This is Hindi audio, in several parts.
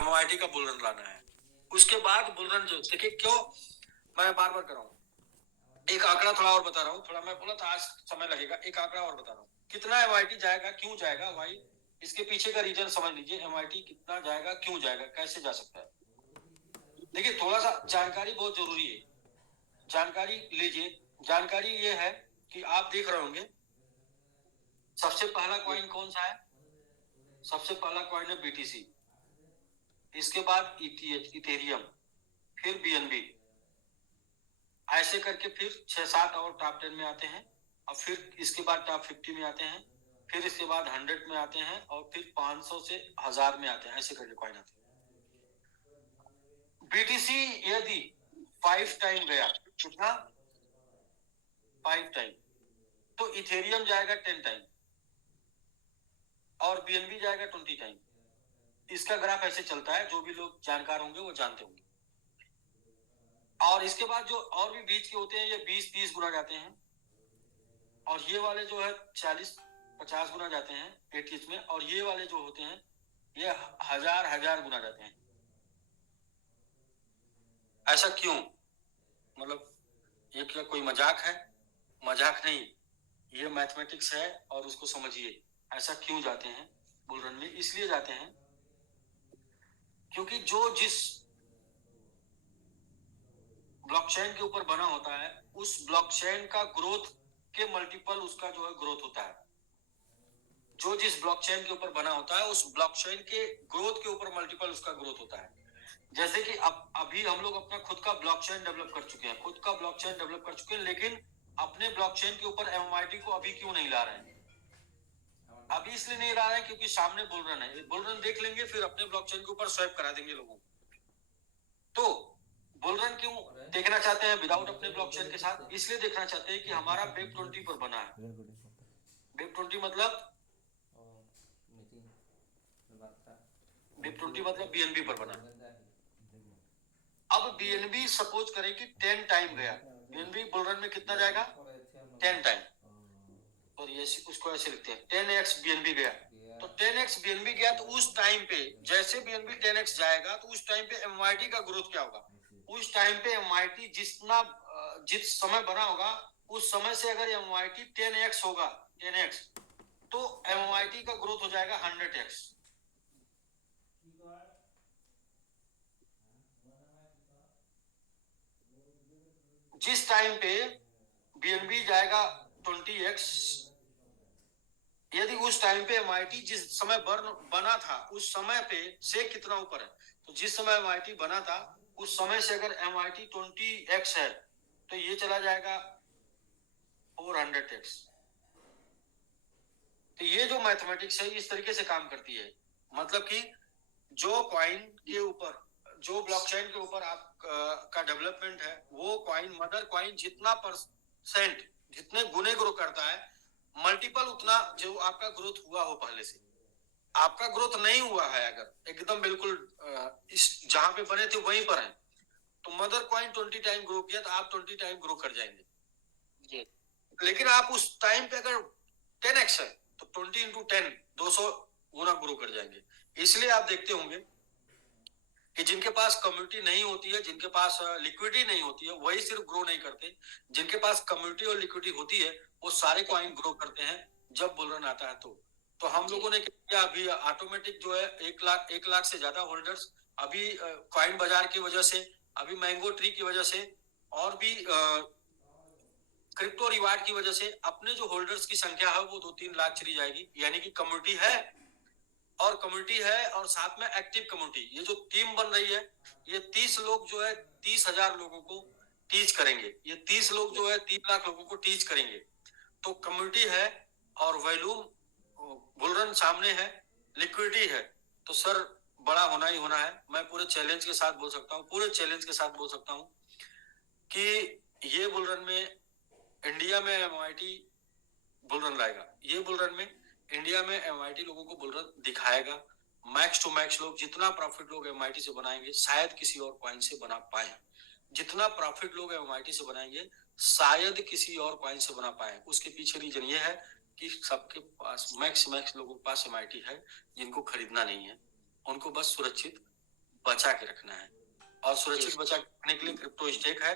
एमओआईटी का बुल रन लाना है। उसके बाद बुल रन जो देखिए, क्यों मैं बार बार कर रहा हूँ, एक आंकड़ा थोड़ा और बता रहा हूँ, थोड़ा मैं बोला था आज समय लगेगा, एक आंकड़ा और बता रहा हूँ। कितना एमआईटी जाएगा, क्यों जाएगा, वाई, इसके पीछे का रीजन समझ लीजिए। एमआईटी कितना जाएगा, क्यों जाएगा, कैसे जा सकता है। देखिए थोड़ा सा जानकारी बहुत जरूरी है, जानकारी लीजिए। जानकारी ये है कि आप देख रहे होंगे सबसे पहला कॉइन कौन सा है, सबसे पहला कॉइन है बीटीसी, इसके बाद ईटीएच इथेरियम, फिर बीएनबी, ऐसे करके फिर 6-7 और टॉप 10 में आते हैं, और फिर इसके बाद टॉप 50 में आते हैं, फिर इसके बाद 100 में आते हैं, और फिर 500 से 1000 में आते हैं, ऐसे करके कॉइन आते हैं। बीटीसी यदि 5 टाइम गया, कितना, 5 टाइम, तो इथेरियम जाएगा 10 टाइम और बीएनबी जाएगा 20 टाइम। इसका ग्राफ ऐसे चलता है, जो भी लोग जानकार होंगे वो जानते होंगे। और इसके बाद जो और भी बीच के होते हैं, ये 20-30 गुना जाते हैं, और ये वाले जो है 40-50 गुना जाते हैं एटीएच में, और ये वाले जो होते हैं ये 1000 गुना जाते हैं। ऐसा क्यों, मतलब ये क्या कोई मजाक है? मजाक नहीं, ये मैथमेटिक्स है, और उसको समझिए। ऐसा क्यों जाते हैं बुल रन में? इसलिए जाते हैं क्योंकि जो जिस ब्लॉकचेन के ऊपर बना होता है, उस ब्लॉकचेन का ग्रोथ के मल्टीपल उसका जो है ग्रोथ होता है। जो जिस ब्लॉकचेन के ऊपर बना होता है, उस ब्लॉकचेन के ग्रोथ के ऊपर मल्टीपल उसका ग्रोथ होता है। जैसे कि अभी हम लोग अपना खुद का ब्लॉकचेन डेवलप कर चुके हैं, खुद का ब्लॉकचेन डेवलप कर चुके हैं, लेकिन अपने ब्लॉकचेन के ऊपर एमआईटी को अभी क्यों नहीं ला रहे हैं? अभी इसलिए नहीं ला रहे हैं क्योंकि सामने बुल रन है, बुल रन देख लेंगे, फिर अपने ब्लॉकचेन के ऊपर स्वैप करा देंगे लोगों को। तो बुल रन क्यों देखना चाहते हैं विदाउट अपने ब्लॉकचेन के साथ? इसलिए देखना चाहते हैं कि हमारा वेब 20 पर बना है। वेब 20 मतलब बीएनबी पर बना है। अब बीएनबी सपोज करें कि 10 टाइम गया, बीएनबी बुल रन में कितना जाएगा, 10 टाइम, और ये उसको ऐसे लिखते हैं 10x बीएनबी गया। तो 10x बीएनबी गया, तो उस टाइम पे जैसे बीएनबी 10x जाएगा, तो उस टाइम पे एमआईटी का ग्रोथ क्या होगा? उस टाइम पे एमआईटी जिस समय बना होगा, उस समय से अगर एमआईटी 10x होगा, 10x, तो एमआईटी का ग्रोथ हो जाएगा 100x। जिस टाइम पे बीएनबी जाएगा 20x, यदि उस टाइम पे एमआईटी जिस समय बना था उस समय पे से कितना ऊपर है, तो जिस समय एमआईटी बना था उस समय से अगर एमआईटी 20x है, तो ये चला जाएगा 400x। तो ये जो मैथमेटिक्स है इस तरीके से काम करती है, मतलब कि जो कॉइन के ऊपर, जो ब्लॉकचेन के ऊपर आप का डेवलपमेंट है, वो कॉइन, मदर कॉइन जितना परसेंट, जितने गुने ग्रो करता है, मल्टीपल उतना जो आपका ग्रोथ हुआ हो पहले से। आपका ग्रोथ नहीं हुआ है, अगर एकदम बिल्कुल इस जहां पे बने थे वहीं पर है, तो मदर कॉइन 20 टाइम ग्रो किया, तो आप 20 टाइम ग्रो कर जाएंगे ये। लेकिन आप उस टाइम पे अगर 10x है, तो 20 इंटू 10 200 गुना ग्रो कर जाएंगे। इसलिए आप देखते होंगे कि जिनके पास कम्युनिटी नहीं होती है, जिनके पास लिक्विडिटी नहीं होती है, वही सिर्फ ग्रो नहीं करते। जिनके पास कम्युनिटी और लिक्विडिटी होती है, वो सारे कॉइन ग्रो करते हैं जब बुल रन आता है। तो हम लोगों ने क्या किया, अभी ऑटोमेटिक जो है 1 लाख से ज्यादा होल्डर्स अभी कॉइन बाजार की वजह से, अभी मैंगो ट्री की वजह से, और भी क्रिप्टो रिवार्ड की वजह से अपने जो होल्डर्स की संख्या है वो 2-3 लाख चली जाएगी। यानी कि कम्युनिटी है, और कम्युनिटी है, और साथ में एक्टिव कम्युनिटी, ये जो टीम बन रही है, ये 30 लोग जो है 30,000 लोगों को टीच करेंगे। ये 30 लोग जो है 3 लाख लोगों को टीच करेंगे। तो कम्युनिटी है, और वॉल्यूम बुल रन सामने है, लिक्विडिटी है, तो सर बड़ा होना ही होना है। मैं पूरे चैलेंज के साथ बोल सकता हूँ, पूरे चैलेंज के साथ बोल सकता हूँ कि ये बुल रन में इंडिया में एमआईटी बुल रन लाएगा। ये बुल रन में इंडिया में एमआईटी लोगों को बुल रन दिखाएगा। मैक्स टू मैक्स लोग, जितना प्रॉफिट लोग एमआईटी से बनाएंगे शायद किसी और कॉइन से बना पाए। जितना प्रॉफिट लोग एमआईटी से बनाएंगे शायद किसी और कॉइन से बना पाए। उसके पीछे रीजन ये है कि सबके पास मैक्स लोगों के पास एमआईटी है, जिनको खरीदना नहीं है, उनको बस सुरक्षित बचा के रखना है, और सुरक्षित बचा के रखने के लिए क्रिप्टो स्टेक है।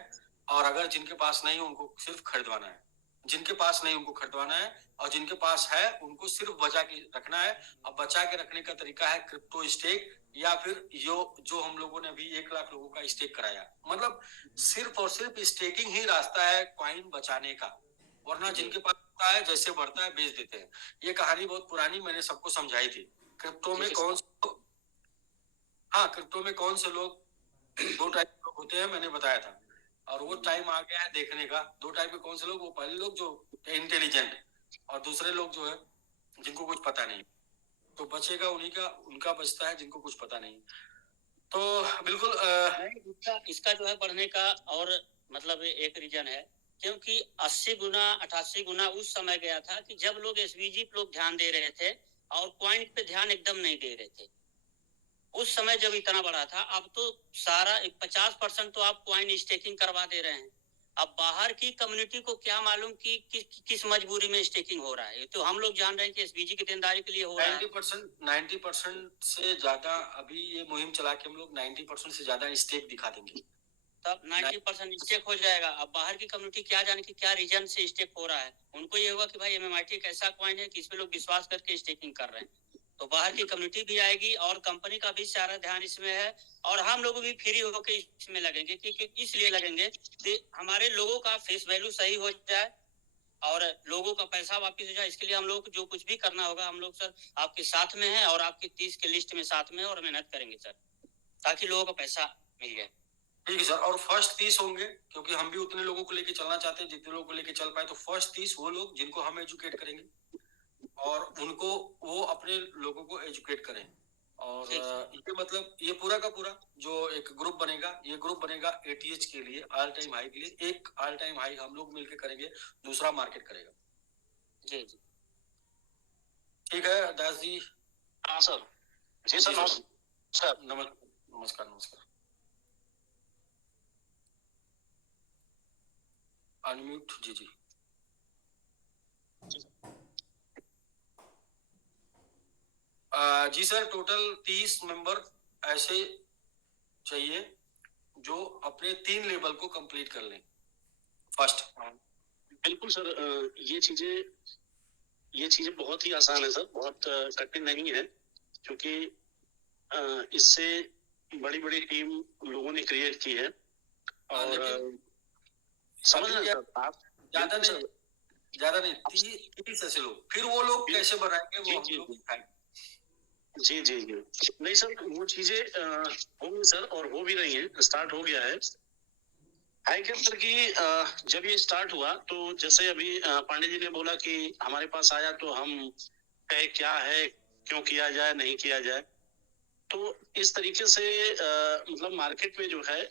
और अगर जिनके पास नहीं उनको सिर्फ खरीदवाना है, जिनके पास नहीं उनको खरीदवाना है, और जिनके पास है उनको सिर्फ बचा के रखना है। अब बचा के रखने का तरीका है क्रिप्टो स्टेक, या फिर जो हम लोगों ने अभी 1 लाख लोगों का स्टेक कराया, मतलब सिर्फ और सिर्फ स्टेकिंग ही रास्ता है कॉइन बचाने का। वरना जिनके पास होता है जैसे बढ़ता है बेच देते हैं। ये कहानी बहुत पुरानी मैंने सबको समझाई थी। क्रिप्टो में कौन से हाँ क्रिप्टो में कौन से लोग, 2 टाइप के लोग होते हैं मैंने बताया था। और वो टाइम आ गया है देखने का। 2 टाइप के कौन से लोग, वो पहले लोग जो इंटेलिजेंट, और दूसरे लोग जो है जिनको कुछ पता नहीं। तो बचेगा उन्हीं का, उनका बचता है जिनको कुछ पता नहीं। तो बिल्कुल इसका जो है बढ़ने का और मतलब एक रीजन है, क्योंकि 80 गुना 88 गुना उस समय गया था कि जब लोग एसवीजी पे लोग ध्यान दे रहे थे और कॉइन पे ध्यान एकदम नहीं दे रहे थे। उस समय जब इतना बड़ा था, अब तो सारा 50% तो आप कॉइन स्टेकिंग करवा दे रहे हैं। अब बाहर की कम्युनिटी को क्या मालूम कि किस मजबूरी में स्टेकिंग हो रहा है। तो हम लोग जान रहे हैं कि एसबीजी की देनदारी के लिए हो रहा है। 90% से ज्यादा अभी ये मुहिम चला के हम लोग 90% से ज्यादा स्टेक दिखा देंगे, तब 90% स्टेक हो जाएगा। अब बाहर की कम्युनिटी क्या जाने कि क्या रीजन से स्टेक हो रहा है। उनको ये होगा कि भाई एमएमआईटी एक ऐसा कॉइन है कि इस पे लोग विश्वास करके स्टेकिंग कर रहे हैं। तो बाहर की कम्युनिटी भी आएगी और कंपनी का भी सारा ध्यान इसमें है, और हम लोग भी फ्री होकर इसमें लगेंगे। कि इसलिए लगेंगे कि हमारे लोगों का फेस वैल्यू सही हो जाए और लोगों का पैसा वापस हो जाए। इसके लिए हम लोग जो कुछ भी करना होगा, हम लोग सर आपके साथ में है और आपकी 30 के लिस्ट में साथ में, और मेहनत करेंगे सर, ताकि लोगों का पैसा मिल जाए। ठीक है सर। और फर्स्ट 30 होंगे, क्योंकि हम भी उतने लोगों को लेके चलना चाहते हैं जितने लोगों को लेके चल पाए। तो फर्स्ट 30 वो लोग जिनको हम एजुकेट करेंगे, और उनको वो अपने लोगों को एजुकेट करें। और ये मतलब ये पूरा का पूरा जो एक ग्रुप बनेगा, ये ग्रुप बनेगा एटीएच के लिए, ऑल टाइम हाई के लिए। एक ऑल टाइम हाई हम लोग मिलकर करेंगे, दूसरा मार्केट करेगा। जी जी ठीक है दास जी। हाँ सर। जी सर। सर नमस्कार नमस्कार। अनम्यूट जी जी। जी सर, टोटल 30 मेंबर ऐसे चाहिए जो अपने 3 लेवल को कंप्लीट कर लें फर्स्ट। बिल्कुल सर। ये चीजें बहुत ही आसान है सर, बहुत कठिन नहीं है, क्योंकि इससे बड़ी बड़ी टीम लोगों ने क्रिएट की है। और समझ रहे हैं सर आप, ज्यादा नहीं 30 ऐसे लोग, फिर वो लोग कैसे बनाएंगे वो हम लोग दिखाएंगे। जी जी जी। नहीं सर, वो चीजें होंगी सर, और हो भी रही है, स्टार्ट हो गया है क्या सर कि जब ये स्टार्ट हुआ तो जैसे अभी पांडे जी ने बोला कि हमारे पास आया तो हम कहे क्या है, क्यों किया जाए, नहीं किया जाए। तो इस तरीके से मतलब मार्केट में जो है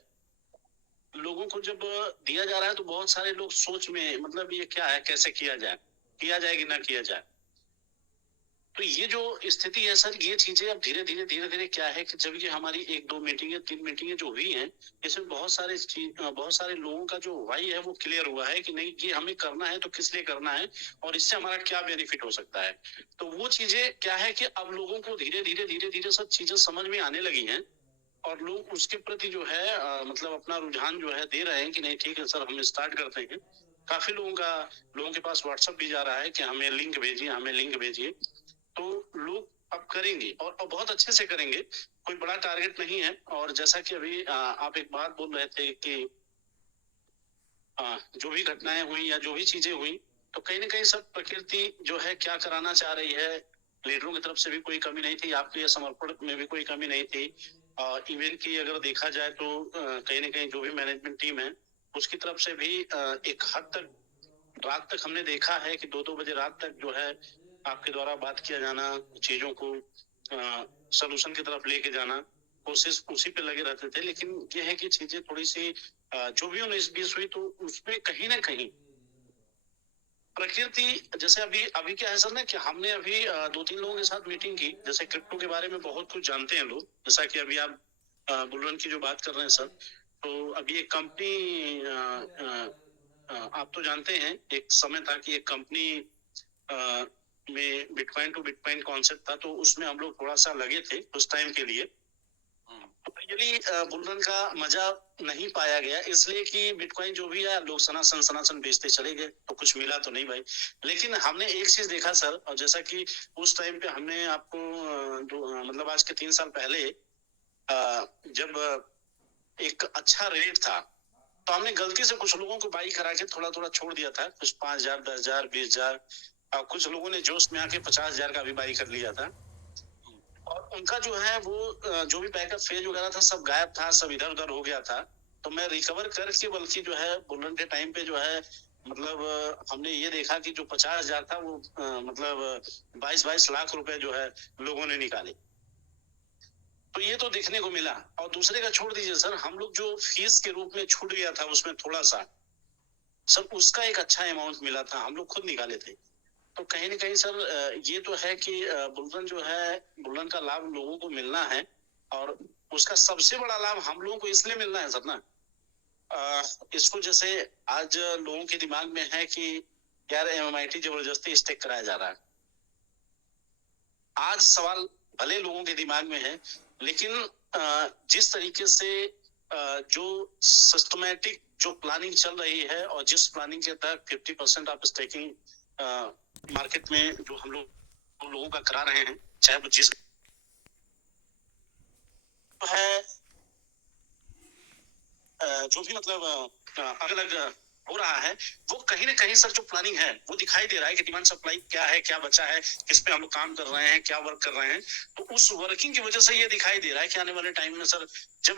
लोगों को जब दिया जा रहा है तो बहुत सारे लोग सोच में, मतलब ये क्या है, कैसे किया जाए कि ना किया जाए। तो ये जो स्थिति है सर, ये चीजें अब धीरे धीरे क्या है कि जब ये हमारी 1-2 मीटिंगें 3 मीटिंगें जो हुई हैं, इसमें बहुत सारे लोगों का जो वाई है वो क्लियर हुआ है कि नहीं, ये हमें करना है तो किस लिए करना है और इससे हमारा क्या बेनिफिट हो सकता है। तो वो चीजें क्या है कि अब लोगों को धीरे धीरे सब चीजें समझ में आने लगी हैं, और लोग उसके प्रति जो है मतलब अपना रुझान जो है दे रहे हैं कि नहीं ठीक है सर, हम स्टार्ट करते हैं। काफी लोगों के पास व्हाट्सएप भी जा रहा है कि हमें लिंक भेजिए। तो लोग अब करेंगे, और बहुत अच्छे से करेंगे। कोई बड़ा टारगेट नहीं है। और जैसा कि अभी आप एक बात बोल रहे थे कि जो भी घटनाएं हुई या जो भी चीजें हुई, तो कहीं ना कहीं सब प्रकृति जो है क्या कराना चाह रही है। लीडरों की तरफ से भी कोई कमी नहीं थी, आपके समर्पण में भी कोई कमी नहीं थी। इवेंट की अगर देखा जाए तो कहीं ना कहीं जो भी मैनेजमेंट टीम है उसकी तरफ से भी एक हद तक रात तक हमने देखा है कि 2-2 बजे रात तक जो है आपके द्वारा बात किया जाना, चीजों को सलूशन की तरफ लेके जाना, कोशिश उसी पे लगे रहते थे। लेकिन ये है कि चीजें थोड़ी सी जो भी 19-20 हुई, तो उसमें कहीं ना कहीं प्रकृति, जैसे अभी क्या है सर ना कि हमने अभी 2-3 लोगों के साथ मीटिंग की, जैसे क्रिप्टो के बारे में बहुत कुछ जानते हैं लोग, जैसा कि अभी आप बुलरन की जो बात कर रहे हैं सर, तो अभी एक कंपनी आप तो जानते हैं, एक समय था कि एक कंपनी में बिटकॉइन टू बिटकॉइन कॉन्सेप्ट था, तो उसमें हम लोग थोड़ा सा लगे थे उस टाइम के लिए। तो एक्चुअली बुलरन का मजा नहीं पाया गया, इसलिए कि बिटकॉइन जो भी है लोग सनासन सनासन बेचते चले गए, तो कुछ मिला तो नहीं भाई। लेकिन हमने एक चीज देखा सर, और जैसा कि उस टाइम पे हमने आपको मतलब आज के 3 साल पहले जब एक अच्छा रेट था, तो हमने गलती से कुछ लोगों को बाई करा के थोड़ा थोड़ा छोड़ दिया था, कुछ 5,000, 10,000, 20,000, और कुछ लोगों ने जोश में आके 50,000 का भी बाई कर लिया था। और उनका जो है वो जो भी बैकअप फेज वगैरह था सब गायब था, सब इधर उधर हो गया था। तो मैं रिकवर करके बल्कि जो है बुलरन के टाइम पे जो है मतलब हमने ये देखा कि जो 50,000 था वो मतलब 22-22 लाख रुपए जो है लोगों ने निकाले। तो ये तो देखने को मिला। और दूसरे का छोड़ दीजिए सर, हम लोग जो फीस के रूप में छूट गया था उसमें थोड़ा सा, सर उसका एक अच्छा अमाउंट मिला था, हम लोग खुद निकाले थे। तो कहीं ना कहीं सर ये तो है कि बुलरन जो है, बुलरन का लाभ लोगों को मिलना है, और उसका सबसे बड़ा लाभ हम लोगों को इसलिए मिलना है सर ना, इसको जैसे आज लोगों के दिमाग में है कि यार एमएमआईटी जबरदस्ती स्टेक कराया जा रहा है। आज सवाल भले लोगों के दिमाग में है, लेकिन जिस तरीके से जो सिस्टमैटिक जो प्लानिंग चल रही है, और जिस प्लानिंग के तहत 50% ऑफ स्टेकिंग मार्केट में जो हम लोगों का करा रहे हैं, चाहे वो जिस है जो भी मतलब अलग अलग हो रहा है, वो कहीं ना कहीं सर जो प्लानिंग है वो दिखाई दे रहा है कि डिमांड सप्लाई क्या है, क्या बचा है, किस पे हम लोग काम कर रहे हैं, क्या वर्क कर रहे हैं। तो उस वर्किंग की वजह से ये दिखाई दे रहा है कि आने वाले टाइम में सर जब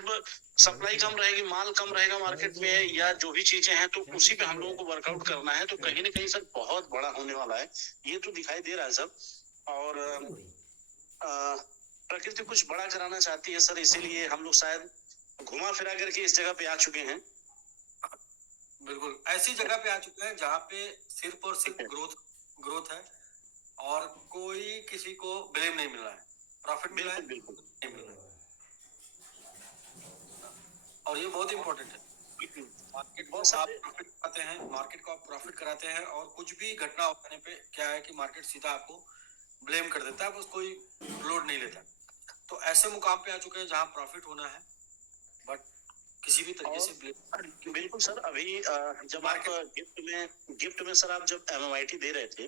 सप्लाई कम रहेगी, माल कम रहेगा मार्केट में, या जो भी चीजें हैं, तो उसी पे हम लोगों को वर्कआउट करना है। तो कहीं ना कहीं सर बहुत बड़ा होने वाला है, ये तो दिखाई दे रहा है सर। और प्रकृति कुछ बड़ा कराना चाहती है सर, इसीलिए हम लोग शायद घुमा फिरा करके इस जगह पे आ चुके हैं। बिल्कुल ऐसी जगह पे आ चुके हैं जहाँ पे सिर्फ और सिर्फ ग्रोथ है, और कोई किसी को ब्लेम नहीं मिल रहा है, प्रॉफिट मिल रहा है, बिल्कुल नहीं मिल रहा है। और ये बहुत इंपॉर्टेंट है। मार्केट को आप प्रॉफिट कराते हैं, मार्केट को आप प्रॉफिट कराते हैं, और कुछ भी घटना होने पे क्या है कि मार्केट सीधा आपको ब्लेम कर देता है, बस कोई लोड नहीं लेता। तो ऐसे मुकाम पे आ चुके हैं जहाँ प्रॉफिट होना है, बट किसी भी तरीके से ब्लेम। बिल्कुल सर, अभी जब आप गिफ्ट में सर आप जब एमएमआईटी दे रहे थे,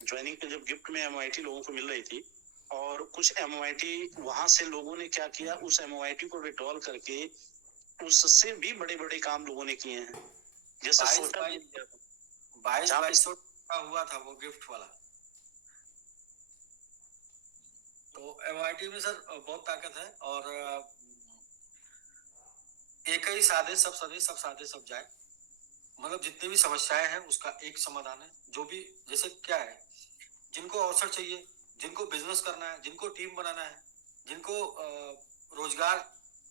ज्वाइनिंग पे जब गिफ्ट में एमएमआईटी लोगों को मिल रही थी, और कुछ एमओआईटी वहां से लोगों ने क्या किया, उस एमओआईटी को विड्रॉल करके उससे भी बड़े बड़े काम लोगों ने किए हैं। जैसे 22,200 का हुआ था वो गिफ्ट वाला। तो एमआईटी में सर बहुत ताकत है, और एक ही साधे सब सधे, सब साधे सब जाए। मतलब जितनी भी समस्याएं हैं उसका एक समाधान है। जो भी जैसे क्या है, जिनको अवसर चाहिए, जिनको बिजनेस करना है, जिनको टीम बनाना है, जिनको रोजगार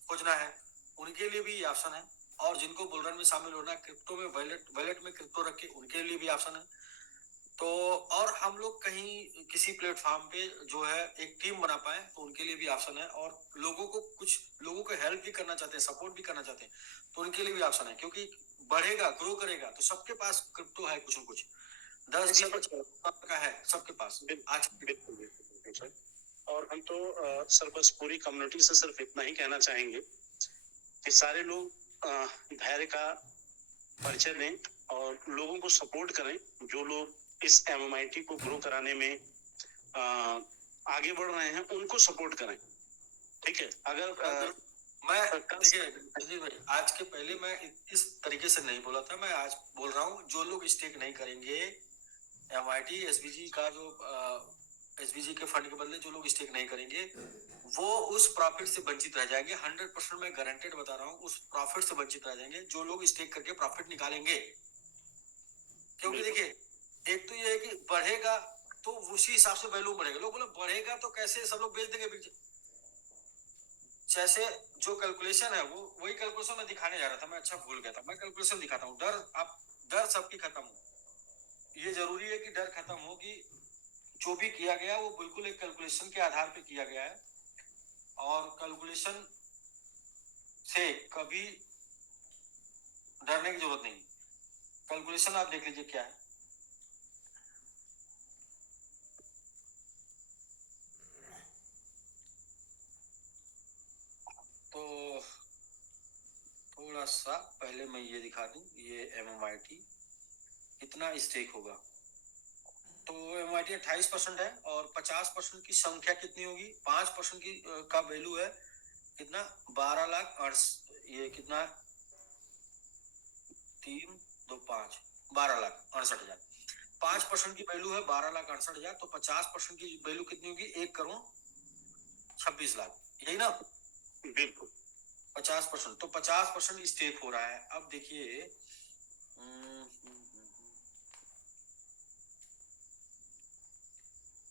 खोजना है, उनके लिए भी ये ऑप्शन है। और जिनको बुलरन में शामिल होना है, क्रिप्टो में वैलेट में क्रिप्टो रख के, उनके लिए भी ऑप्शन है। तो और हम लोग कहीं किसी प्लेटफॉर्म पे जो है एक टीम बना पाए, तो उनके लिए भी ऑप्शन है। और कुछ लोगों को हेल्प भी करना चाहते हैं, सपोर्ट भी करना चाहते हैं, तो उनके लिए भी ऑप्शन है। क्योंकि बढ़ेगा, ग्रो करेगा, तो सबके पास क्रिप्टो है कुछ न कुछ, 10-20 का है सबके पास आज। बिल्कुल। और हम तो सर बस पूरी कम्युनिटी से सिर्फ इतना ही कहना चाहेंगे कि सारे लोग धैर्य का परिचय दें और लोगों को सपोर्ट करें, जो लोग इस एमएमआईटी को ग्रो कराने में आगे बढ़ रहे हैं उनको सपोर्ट करें। ठीक है, अगर मैं देखिए आज के पहले मैं इस तरीके से नहीं बोला था, मैं आज बोल रहा हूँ जो लोग स्टेक नहीं करेंगे एमआईटी एसबीजी का, जो एसबीजी के फंड के बदले जो लोग स्टेक नहीं करेंगे, वो उस प्रॉफिट से वंचित रह जाएंगे। 100% मैं गारंटेड बता रहा हूँ, उस प्रॉफिट से वंचित रह जाएंगे जो लोग स्टेक करके प्रॉफिट निकालेंगे। क्योंकि देखिए एक तो ये है कि बढ़ेगा तो उसी हिसाब से वैल्यू बढ़ेगा। लोग बोले बढ़ेगा तो कैसे, सब लोग बेच देंगे। जैसे जो कैलकुलेशन है वो वही कैलकुलेशन मैं दिखाने जा रहा था, मैं अच्छा भूल गया था। मैं कैलकुलेशन दिखाता हूँ। डर सबकी खत्म हो। ये जरूरी है कि डर खत्म हो, कि जो भी किया गया वो बिल्कुल एक कैलकुलेशन के आधार पे किया गया है, और कैलकुलेशन से कभी डरने की जरूरत नहीं। कैलकुलेशन आप देख लीजिए क्या है। सा पहले मैं ये दिखा दूं, ये MMIT इतना स्टेक होगा, तो MMIT 28% है और 50% की संख्या कितनी होगी, 5% की का वैल्यू है कितना, 12 लाख ये कितना, 3 2 5 12,68,000। 5% की वैल्यू है 12,68,000, तो 50% की वैल्यू कितनी होगी, 1,26,00,000, यही ना। बिल्कुल 50%, तो 50% स्टेक हो रहा है। अब देखिए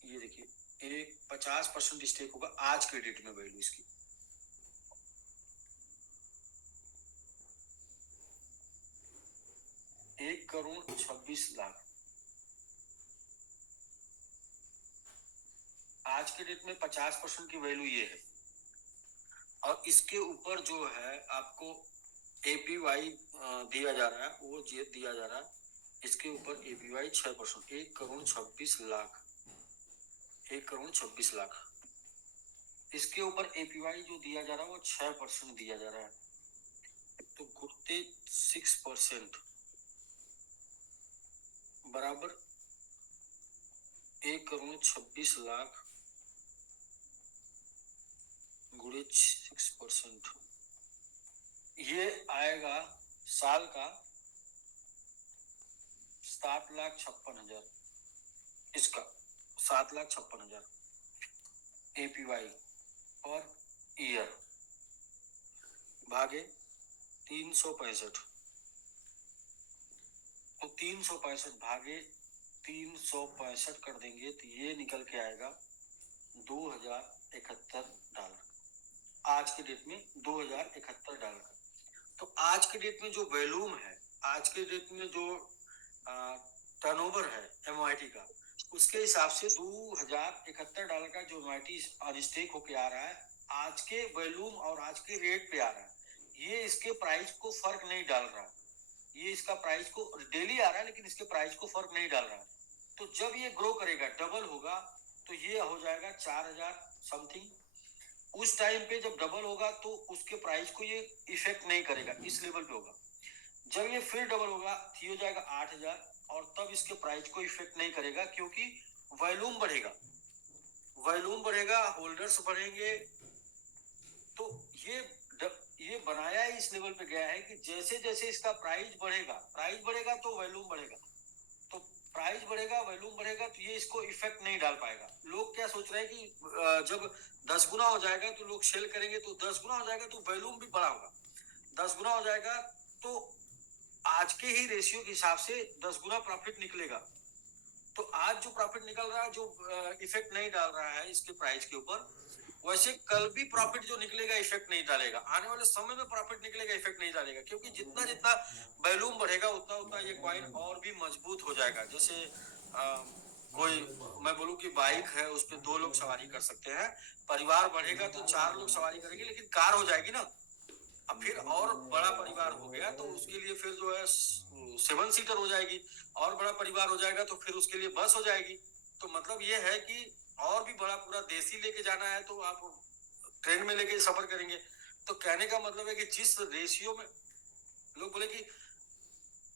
ये देखिए एक 50% स्टेक होगा आज के डेट में, वैल्यू इसकी 1,26,00,000 आज के डेट में 50% की वैल्यू ये है। और इसके ऊपर जो है आपको APY दिया जा रहा है, वो दिया जा रहा है इसके ऊपर APY 6%, 1,26,00,000, 1,26,00,000 इसके ऊपर APY जो दिया जा रहा है वो 6% दिया जा रहा है, तो गुड़ते 6% बराबर 1,26,00,000 गुणे 6%, ये आएगा साल का 7,56,000, इसका 7,56,000 APY और ईयर भागे 365, तो 365 भागे 365 कर देंगे तो ये निकल के आएगा $2,071 आज के डेट में, $2,071। तो आज के डेट में जो वॉल्यूम है, आज के डेट में जो टर्नओवर है MIT का, उसके हिसाब से $2,071 का जो MIT अनस्टेक होके आ रहा है, आज के वॉल्यूम और आज के रेट पे आ रहा है। ये इसके प्राइस को फर्क नहीं डाल रहा, ये इसका प्राइस को डेली आ रहा है लेकिन इसके प्राइस को फर्क नहीं डाल रहा। तो जब ये ग्रो करेगा, डबल होगा, तो ये हो जाएगा 4,000 समथिंग। उस टाइम पे जब डबल होगा तो उसके प्राइस को ये इफेक्ट नहीं करेगा, इस लेवल पे होगा। जब ये फिर डबल होगा तो ये हो जाएगा 8,000, और तब इसके प्राइस को इफेक्ट नहीं करेगा क्योंकि वॉल्यूम बढ़ेगा, वॉल्यूम बढ़ेगा, होल्डर्स बढ़ेंगे। तो ये बनाया इस लेवल पे गया है कि जैसे जैसे इसका प्राइस बढ़ेगा तो वॉल्यूम बढ़ेगा, तो प्राइस बढ़ेगा, वॉल्यूम बढ़ेगा, तो ये इसको इफेक्ट नहीं डाल पाएगा। लोग क्या सोच रहे हैं कि जब 10 गुना हो जाएगा तो लोग सेल करेंगे, तो 10 गुना हो जाएगा तो वॉल्यूम भी बड़ा होगा, 10 गुना हो जाएगा तो आज के ही रेशियो के हिसाब से 10 गुना प्रॉफिट निकलेगा। तो आज जो प्रॉफिट निकल रहा है, जो इफेक्ट नहीं डाल रहा है इसके प्राइस के ऊपर, वैसे कल भी प्रॉफिट जो निकलेगा इफेक्ट नहीं डालेगा, आने वाले समय में प्रॉफिट निकलेगा इफेक्ट नहीं डालेगा, क्योंकि जितना जितना वॉल्यूम बढ़ेगा उतना उतना ये कॉइन और भी मजबूत हो जाएगा। जैसे कोई, मैं बोलूं कि बाइक है, उस पर 2 लोग सवारी कर सकते हैं, परिवार बढ़ेगा तो 4 लोग सवारी करेंगे, लेकिन कार हो जाएगी ना। अब फिर और बड़ा परिवार हो गया तो उसके लिए फिर जो है 7 सीटर हो जाएगी, और बड़ा परिवार हो जाएगा तो फिर उसके लिए बस हो जाएगी। तो मतलब ये है कि और भी बड़ा पूरा देसी लेके जाना है तो आप ट्रेन में लेके सफर करेंगे। तो कहने का मतलब है कि जिस रेशियो में लोग बोले कि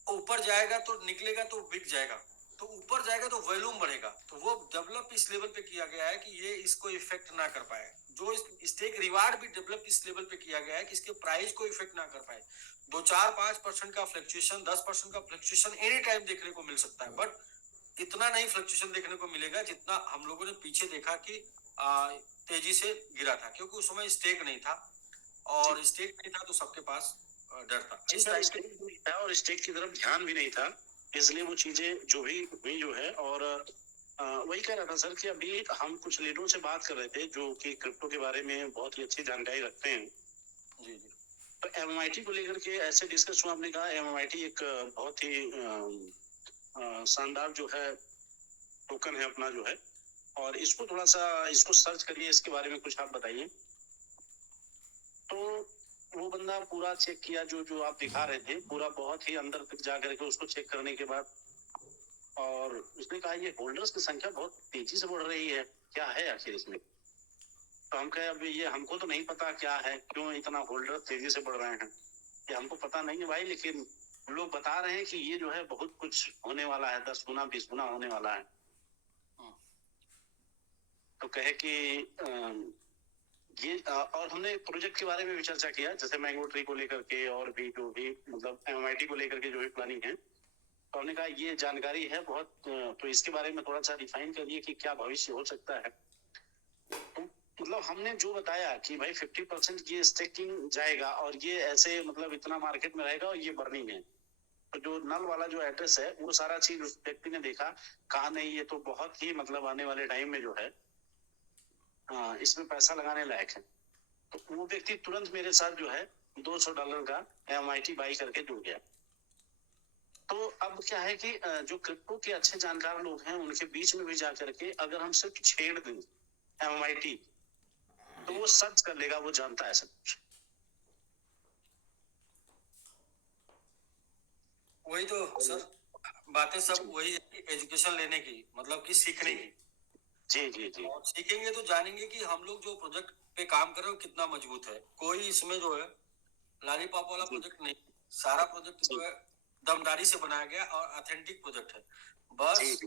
ऊपर जाएगा तो निकलेगा तो बिक जाएगा, तो ऊपर जाएगा तो वॉल्यूम बढ़ेगा, तो वो डेवलप इस लेवल पे किया गया है कि ये इसको इफेक्ट ना कर पाए। जो स्टेक रिवार्ड भी डेवलप इस लेवल पे किया गया है कि इसके प्राइस को इफेक्ट ना कर पाए। 2 4 5% का फ्लक्चुएशन, 10% का फ्लक्चुएशन एनी टाइम देखने को मिल सकता है, बट इतना नहीं फ्लक्चुएशन देखने को मिलेगा जितना हम लोगों ने पीछे देखा कि तेजी से गिरा था, क्योंकि उस समय स्टेक नहीं था, और स्टेक नहीं था तो सबके पास डर था। इस टाइम स्टेक नहीं था और स्टेक की तरफ ध्यान भी नहीं था, इसलिए वो चीजें जो भी हुई जो है। और वही कह रहा था सर कि अभी हम कुछ लीडरों से बात कर रहे थे जो कि क्रिप्टो के बारे में बहुत ही अच्छी जानकारी रखते हैं। जी जी। तो MMIT को लेकर के ऐसे डिस्कस हुआ, आपने कहा MMIT एक बहुत ही शानदार जो है टोकन है अपना जो है, और इसको थोड़ा सा इसको सर्च करिए, इसके बारे में कुछ आप बताइए। तो वो बंदा पूरा चेक किया, जो जो आप दिखा रहे थे, पूरा बहुत ही अंदर तक जा करके उसको चेक करने के बाद, और उसने कहा ये होल्डर्स की संख्या बहुत तेजी से बढ़ रही है, क्या है आखिर इसमें। तो हम कहे अभी ये हमको तो नहीं पता क्या है, क्यों इतना होल्डर तेजी से बढ़ रहे हैं। कि हमको पता नहीं है भाई, लेकिन लोग बता रहे हैं कि ये जो है बहुत कुछ होने वाला है, 10 गुना 20 गुना होने वाला है। तो कहे कि ये और हमने प्रोजेक्ट के बारे में भी चर्चा किया, जैसे मैंगो ट्री को लेकर के और भी जो भी मतलब MIT को लेकर के जो भी प्लानिंग है, तो हमने कहा ये जानकारी है बहुत, तो इसके बारे में थोड़ा सा डिफाइन करिए कि क्या भविष्य हो सकता है। तो मतलब हमने जो बताया कि भाई 50% ये स्टेकिंग जाएगा और ये ऐसे मतलब इतना मार्केट में रहेगा और ये बर्निंग है। तो जो नल वाला जो एड्रेस है वो सारा चीज उस व्यक्ति ने देखा, कहा नहीं ये तो बहुत ही मतलब आने वाले टाइम में जो है इसमें पैसा लगाने लायक है। तो वो व्यक्ति तुरंत मेरे साथ जो है $200 का MIT बाई करके जुड़ गया। तो अब क्या है कि जो क्रिप्टो के अच्छे जानकार लोग हैं उनके बीच में भी जा करके अगर हम सिर्फ छेड़ दें MIT, तो वो सर्च कर लेगा, वो जानता है सब कुछ। वही तो सर, बातें सब वही है, एजुकेशन लेने की, मतलब कि सीखने की। जी जी जी। और सीखेंगे तो जानेंगे कि हम लोग जो प्रोजेक्ट पे काम कर रहे हो कितना मजबूत है। कोई इसमें जो है लॉलीपॉप वाला प्रोजेक्ट नहीं, सारा प्रोजेक्ट जो है दमदारी से बनाया गया और ऑथेंटिक प्रोजेक्ट है। बस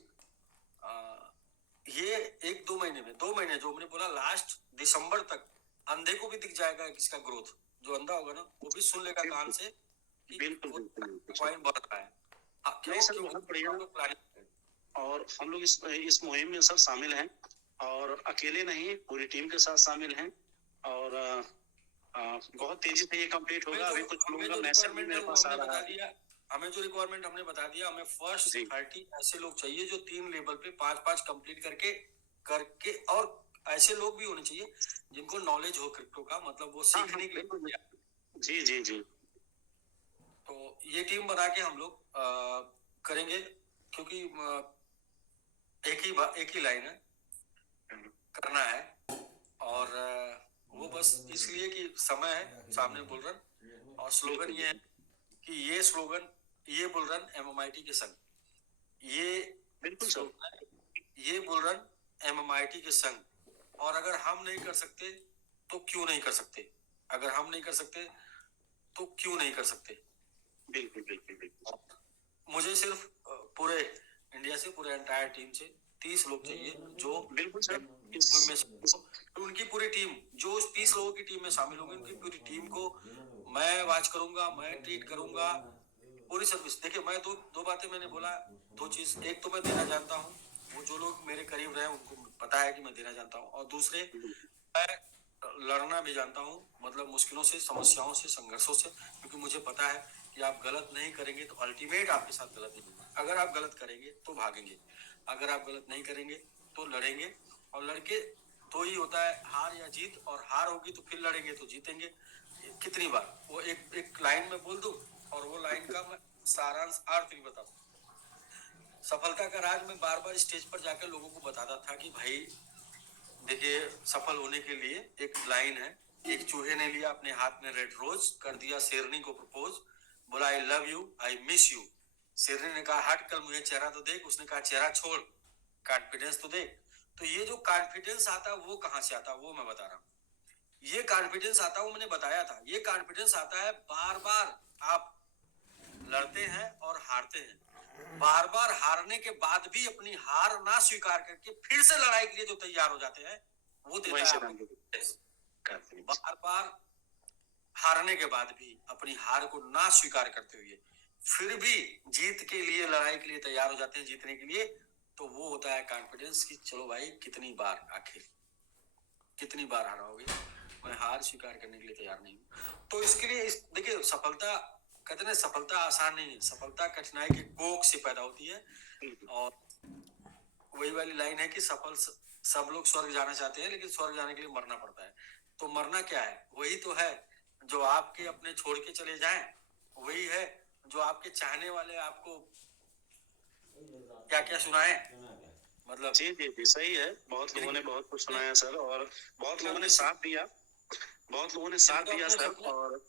ये 1-2 महीने में, 2 महीने जो मैंने बोला, लास्ट दिसंबर तक अंधे को भी दिख जाएगा इसका ग्रोथ। जो अंधा होगा ना वो भी सुन लेगा कान से कि कॉइन बढ़ रहा है। नहीं सर, बहुत बढ़िया। और हम लोग इस मुहिम में सर शामिल हैं, और अकेले नहीं पूरी टीम के साथ शामिल हैं, और बहुत तेजी से ये कंप्लीट होगा। अभी कुछ लोगों का मैसेज भी मेरे पास आ रहा है। हमें जो रिक्वायरमेंट हमने बता दिया, हमें फर्स्ट 30 ऐसे लोग चाहिए जो 3 लेवल पे 5-5 कंप्लीट करके और ऐसे लोग भी होने चाहिए जिनको नॉलेज हो क्रिप्टो का, मतलब वो सीखने के लिए। जी जी जी। तो ये टीम बना के हम लोग करेंगे, क्योंकि एक ही लाइन है, करना है। और वो बस इसलिए कि समय है सामने बुलरन, और स्लोगन ये है कि ये बुलरन MMIT के संग, ये बिल्कुल सर, ये बुलरन MMIT के संग। और अगर हम नहीं कर सकते तो क्यों नहीं कर सकते, अगर हम नहीं कर सकते तो क्यों नहीं कर सकते। बिल्कुल बिल्कुल बिल्कुल। मुझे सिर्फ पूरे इंडिया से, पूरे एंटायर टीम से 30 लोग चाहिए जो बिल्कुल सर, तो उनकी पूरी टीम, जो 30 लोगों की टीम में शामिल होंगे, उनकी पूरी टीम को मैं वॉच करूंगा, मैं ट्रीट करूंगा, पूरी सर्विस। देखिए, मैं दो बातें मैंने बोला, 2 चीज। एक तो मैं देना जानता हूँ, वो जो लोग मेरे करीब रहे उनको पता है कि मैं देना जानता हूँ। और दूसरे, मैं लड़ना भी जानता हूँ, मतलब मुश्किलों से, समस्याओं से, संघर्षों से, क्योंकि मुझे पता है कि आप गलत नहीं करेंगे तो अल्टीमेट आपके साथ गलत नहीं होगा। अगर आप गलत करेंगे तो भागेंगे, अगर आप गलत नहीं करेंगे तो लड़ेंगे। और लड़के तो ही होता है हार या जीत, और हार होगी तो फिर लड़ेंगे तो जीतेंगे। कितनी बार वो एक लाइन में बोल दूं, और वो लाइन का मैं सारांश अर्थ भी बताऊं। सफलता का राज मैं बार बार स्टेज पर जाकर लोगों को बताता था कि भाई देखिए, सफल होने के लिए एक लाइन है। एक चूहे ने लिया अपने हाथ में रेड रोज, कर दिया शेरनी को प्रपोज, बोला I love you, I miss you. शेरनी ने कहा हट, कल मुझे चेहरा तो देख। उसने कहा चेहरा छोड़, कॉन्फिडेंस तो देख। तो ये जो कॉन्फिडेंस आता है वो कहां से आता है, वो मैं बता रहा हूँ। ये कॉन्फिडेंस आता है, वो मैंने बताया था, ये कॉन्फिडेंस आता है बार बार आप लड़ते हैं और हारते हैं, बार बार हारने के बाद भी अपनी हार ना स्वीकार करके फिर से लड़ाई के लिए जो तैयार हो जाते हैं, वो देता है आपको। बार बार हारने के बाद भी अपनी हार को ना स्वीकार करते हुए फिर भी जीत के लिए, लड़ाई के लिए तैयार हो जाते हैं, जीतने के लिए, तो वो होता है कॉन्फिडेंस कि चलो भाई, कितनी बार, आखिर कितनी बार हारोगे, मैं हार स्वीकार करने के लिए तैयार नहीं हूँ। तो इसके लिए देखिए, सफलता, कहते हैं सफलता आसान नहीं है, सफलता कठिनाई के कोख से पैदा होती है। और वही वाली लाइन है कि सब लोग स्वर्ग जाना चाहते हैं, लेकिन स्वर्ग जाने के लिए मरना पड़ता है। तो मरना क्या है, वही तो है जो आपके अपने छोड़ के चले जाएं, वही है जो आपके चाहने वाले आपको क्या क्या सुनाए, मतलब। जी जी जी, सही है। बहुत लोगों ने बहुत कुछ सुनाया सर, और बहुत लोगों ने साथ दिया, बहुत लोगों ने साथ दिया सर। और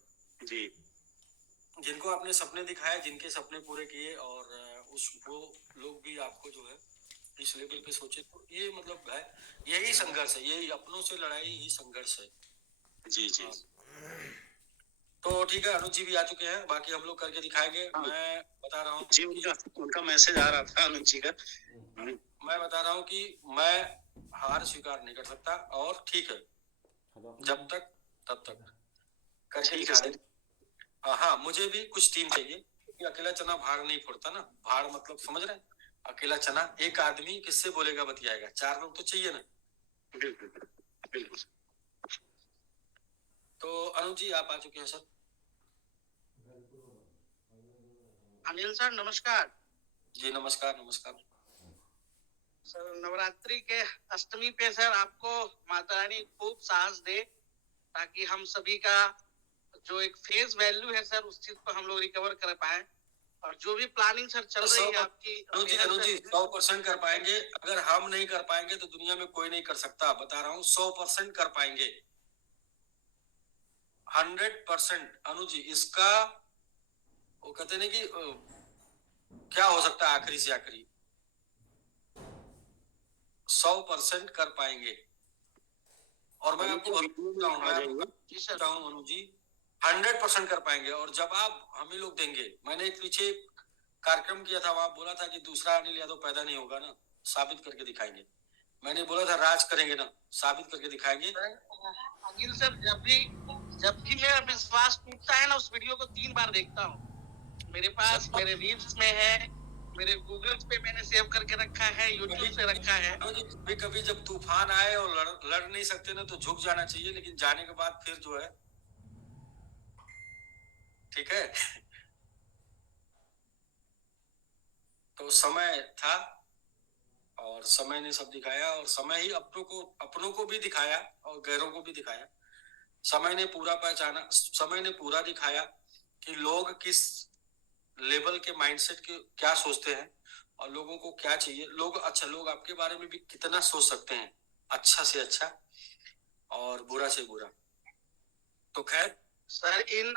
जी, जिनको अपने सपने दिखाए, जिनके सपने पूरे किए, और वो लोग भी आपको जो है इस लेवल पे सोचे, तो ये मतलब है, यही संघर्ष है, यही अपनों से लड़ाई ही संघर्ष है। जी जी। तो ठीक है, अनुज जी भी आ चुके हैं, बाकी हम लोग करके दिखाएंगे। हाँ। मैं बता रहा हूँ जी, उनका मैसेज आ रहा था अनुज जी का। मैं बता रहा हूँ कि मैं हार स्वीकार नहीं कर सकता, और ठीक है, जब तक तब तक करके ठीक है दिखा सर। देंगे। हाँ, मुझे भी कुछ टीम चाहिए, क्योंकि अकेला चना भाड़ नहीं फोड़ता ना। भाड़ मतलब समझ रहे हैं, अकेला चना, एक आदमी किससे बोलेगा बतियाएगा, 4 लोग तो चाहिए ना। बिल्कुल बिल्कुल। तो अनुज जी आप आ चुके हैं सर। अनिल सर नमस्कार। जी नमस्कार नमस्कार। सर नवरात्रि के अष्टमी पे सर आपको माता रानी खूब साहस दे, ताकि हम सभी का जो एक फेस वैल्यू है सर, उस चीज को हम लोग रिकवर कर पाए। और जो भी प्लानिंग सर चल रही है आपकी, अनुज जी 100% कर पाएंगे। अगर हम नहीं कर पाएंगे तो दुनिया में कोई नहीं कर सकता, बता रहा हूँ 100% कर पाएंगे, 100%। अनुज जी इसका वो कहते नहीं कि क्या हो सकता है आखिरी से आखिरी, 100% कर पाएंगे। और मैं आपको अनुज जी 100% कर पाएंगे। और जब आप हम ही लोग देंगे, मैंने एक पीछे कार्यक्रम किया था, वहां बोला था कि दूसरा अनिल यादव पैदा नहीं होगा ना, साबित करके दिखाएंगे। मैंने बोला था राज करेंगे ना, साबित करके दिखाएंगे। अनिल सर जब भी मेरा विश्वास टूटता है ना, उस वीडियो को 3 बार देखता हूँ। मेरे पास मेरे रील्स में है, मेरे गूगल पे मैंने सेव करके रखा है, यूट्यूब से रखा है। कभी कभी जब तूफान आए और लड़ नहीं सकते ना, तो झुक जाना चाहिए, लेकिन जाने के बाद फिर जो है ठीक है। तो समय था और समय ने सब दिखाया, और समय ही अपनों को भी दिखाया और गैरों को भी दिखाया। समय ने पूरा पहचाना, समय ने पूरा दिखाया कि लोग किस लेवल के माइंडसेट के क्या सोचते हैं और लोगों को क्या चाहिए। लोग आपके बारे में भी कितना सोच सकते हैं, अच्छा से अच्छा और बुरा से बुरा। तो खैर सर इन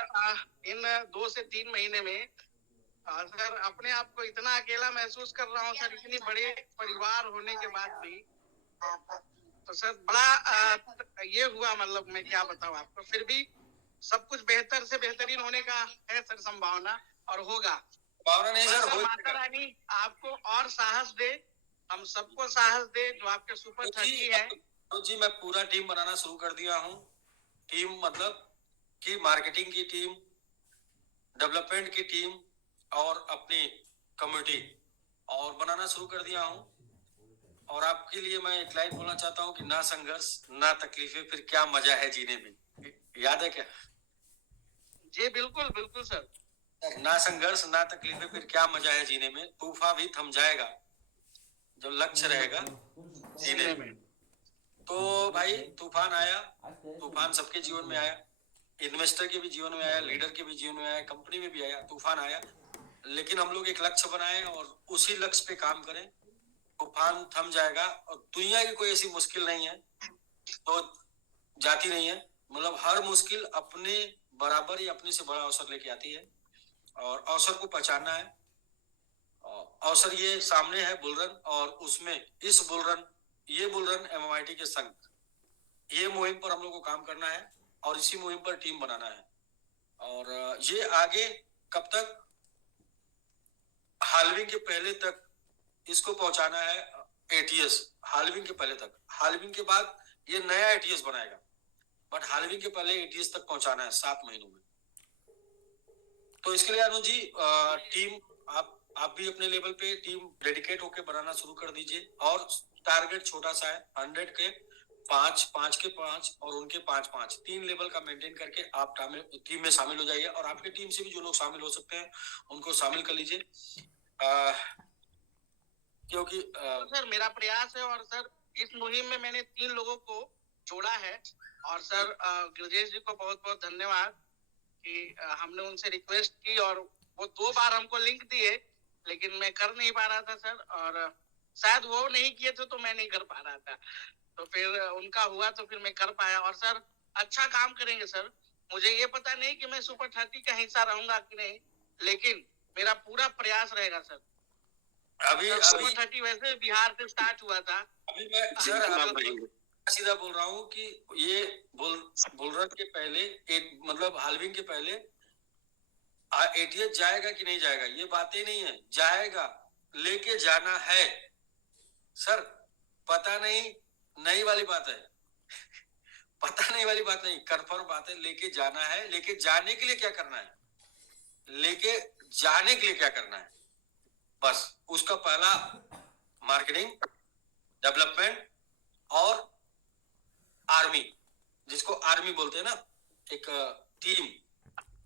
2 से 3 महीने में सर अपने आप को इतना अकेला महसूस कर रहा हूँ सर, इतनी बड़े परिवार होने के बाद भी। तो सर बड़ा ये हुआ, मतलब मैं क्या बताऊँ आपको, फिर भी सब कुछ बेहतर से बेहतरीन होने का है सर संभावना, और होगा। भावना नहीं सर, माता रानी आपको और साहस दे, हम सबको साहस दे, जो आपके सुपर 30 है। तो जी मैं पूरा टीम बनाना शुरू कर दिया हूँ। टीम मतलब कि मार्केटिंग की टीम, डेवलपमेंट की टीम और अपनी कम्युनिटी और बनाना शुरू कर दिया हूँ। और आपके लिए मैं एक लाइन बोलना चाहता हूँ कि ना संघर्ष ना तकलीफें, फिर क्या मजा है जीने में। याद है क्या? जी बिल्कुल बिल्कुल सर। ना संघर्ष ना तकलीफें, फिर क्या मजा है जीने में। तूफान भी थम जाएगा जब लक्ष्य रहेगा जीने में। तो भाई तूफान आया, तूफान सबके जीवन में आया, इन्वेस्टर के भी जीवन में आया, लीडर के भी जीवन में आया, कंपनी में भी आया, तूफान आया। लेकिन हम लोग एक लक्ष्य बनाए और उसी लक्ष्य पे काम करें, तूफान थम जाएगा। और दुनिया की कोई ऐसी मुश्किल नहीं है तो जाती नहीं है, मतलब हर मुश्किल अपने बराबर या अपने से बड़ा अवसर लेके आती है, और अवसर को पहचानना है। अवसर ये सामने है बुलरन, और उसमें इस बुलरन, ये बुलरन MMIT के संग ये मुहिम पर हम लोग को काम करना है और इसी मुहिम पर टीम बनाना है। और ये आगे कब तक, हालविंग के पहले तक इसको पहुंचाना है। ATS हालविंग के पहले तक, हालविंग के बाद ये नया ATS बनाएगा, बट हालविंग के पहले ATS तक पहुंचाना है 7 महीनों में। तो इसके लिए अनुज जी टीम आप भी अपने लेवल पे टीम डेडिकेट होकर बनाना शुरू कर दीजिए। और टारगेट छोटा सा है, 100 के 5 के 5 और उनके 5 3 लेवल का मेंटेन करके आप टीम में शामिल हो जाइए। और आपकी टीम से भी जो लोग शामिल हो सकते हैं उनको शामिल कर लीजिए, क्योंकि सर मेरा प्रयास है। और सर इस मुहिम में मैंने 3 लोगों को जोड़ा है। और सर गिरजेश जी को बहुत बहुत धन्यवाद कि हमने उनसे रिक्वेस्ट की, और वो 2 बार हमको लिंक दिए, लेकिन मैं कर नहीं पा रहा था सर। और शायद वो नहीं किए थे तो मैं नहीं कर पा रहा था, तो फिर उनका हुआ तो फिर मैं कर पाया। और सर अच्छा काम करेंगे सर। मुझे ये पता नहीं कि मैं सुपर 30 का हिस्सा रहूंगा कि नहीं, लेकिन मेरा पूरा प्रयास रहेगा सर। अभी सुपर 30 वैसे बिहार से स्टार्ट हुआ था। अभी मैं सर सीधा बोल रहा हूँ कि ये बुलरन के पहले एक मतलब हाल्विंग के पहले एटीएच जाएगा कि नहीं जाएगा ये बातें नहीं है, जाएगा, लेके जाना है सर। पता नहीं, नई वाली बात है पता नहीं वाली बात नहीं, कंफर्म बात है, लेके जाना है। लेके जाने के लिए क्या करना है, लेके जाने के लिए क्या करना है, बस उसका पहला मार्केटिंग, डेवलपमेंट और आर्मी, जिसको आर्मी बोलते हैं ना, एक टीम,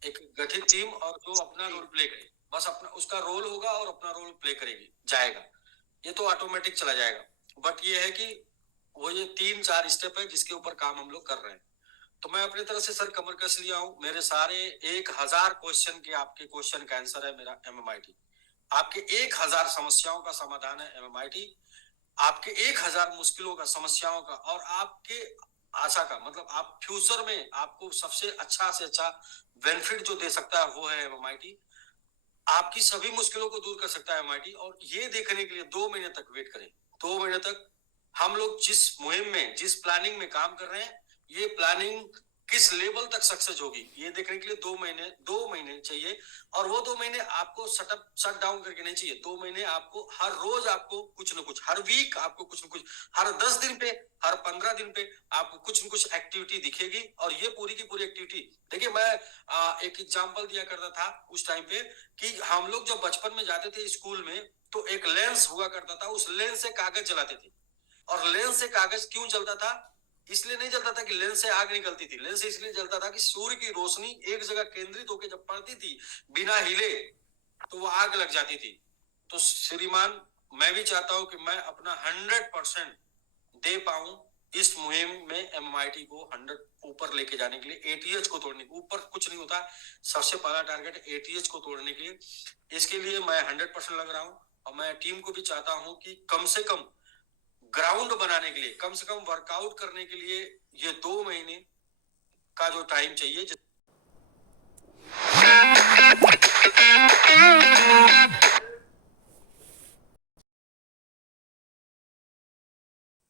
एक गठित टीम, और जो अपना रोल प्ले करे, बस अपना उसका रोल होगा और अपना रोल प्ले करेगी, जाएगा, ये तो ऑटोमेटिक चला जाएगा। बट ये है कि वो ये 3-4 स्टेप है जिसके ऊपर काम हम लोग कर रहे हैं। तो मैं अपनी तरफ से सर कमर कस लिया हूँ। मेरे सारे 1000 क्वेश्चन के आपके क्वेश्चन का आंसर है मेरा MMIT। आपके 1000 समस्याओं का समाधान है MMIT। आपके 1000 मुश्किलों का, समस्याओं का, और आपके आशा का, मतलब आप फ्यूचर में आपको सबसे अच्छा से अच्छा बेनिफिट जो दे सकता है वो है MMIT। आपकी सभी मुश्किलों को दूर कर सकता है MMIT। और ये देखने के लिए 2 महीने तक वेट करें। 2 महीने तक हम लोग जिस मुहिम में, जिस प्लानिंग में काम कर रहे हैं, ये प्लानिंग किस लेवल तक सक्सेस होगी ये देखने के लिए 2 महीने चाहिए। और वो 2 महीने आपको शट डाउन करके नहीं चाहिए। 2 महीने आपको हर रोज, आपको कुछ न कुछ, हर वीक आपको कुछ न कुछ, हर 10 दिन पे, हर 15 दिन पे आपको कुछ न कुछ एक्टिविटी दिखेगी। और ये पूरी की पूरी एक्टिविटी, देखिए मैं एक एग्जांपल दिया करता था उस टाइम पे कि हम लोग जब बचपन में जाते थे स्कूल में तो एक लेंस हुआ करता था, उस लेंस से कागज जलाते थे। और लेंस से कागज क्यों जलता था, इसलिए नहीं जलता था कि लेंस से आग निकलती थी, लेंस से इसलिए जलता था कि सूर्य की रोशनी एक जगह केंद्रित होकर जब पड़ती थी बिना हिले तो वो आग लग जाती थी। तो श्रीमान, मैं भी चाहता हूं कि मैं अपना 100% दे पाऊं इस मुहिम में MMIT को 100 ऊपर लेके जाने के लिए। ATH को तोड़ने के ऊपर कुछ नहीं होता, सबसे पहला टारगेट ATH को तोड़ने के लिए। इसके लिए मैं 100% लग रहा हूं। और मैं टीम को भी चाहता हूं कि कम से कम ग्राउंड बनाने के लिए, कम से कम वर्कआउट करने के लिए ये 2 महीने का जो टाइम चाहिए,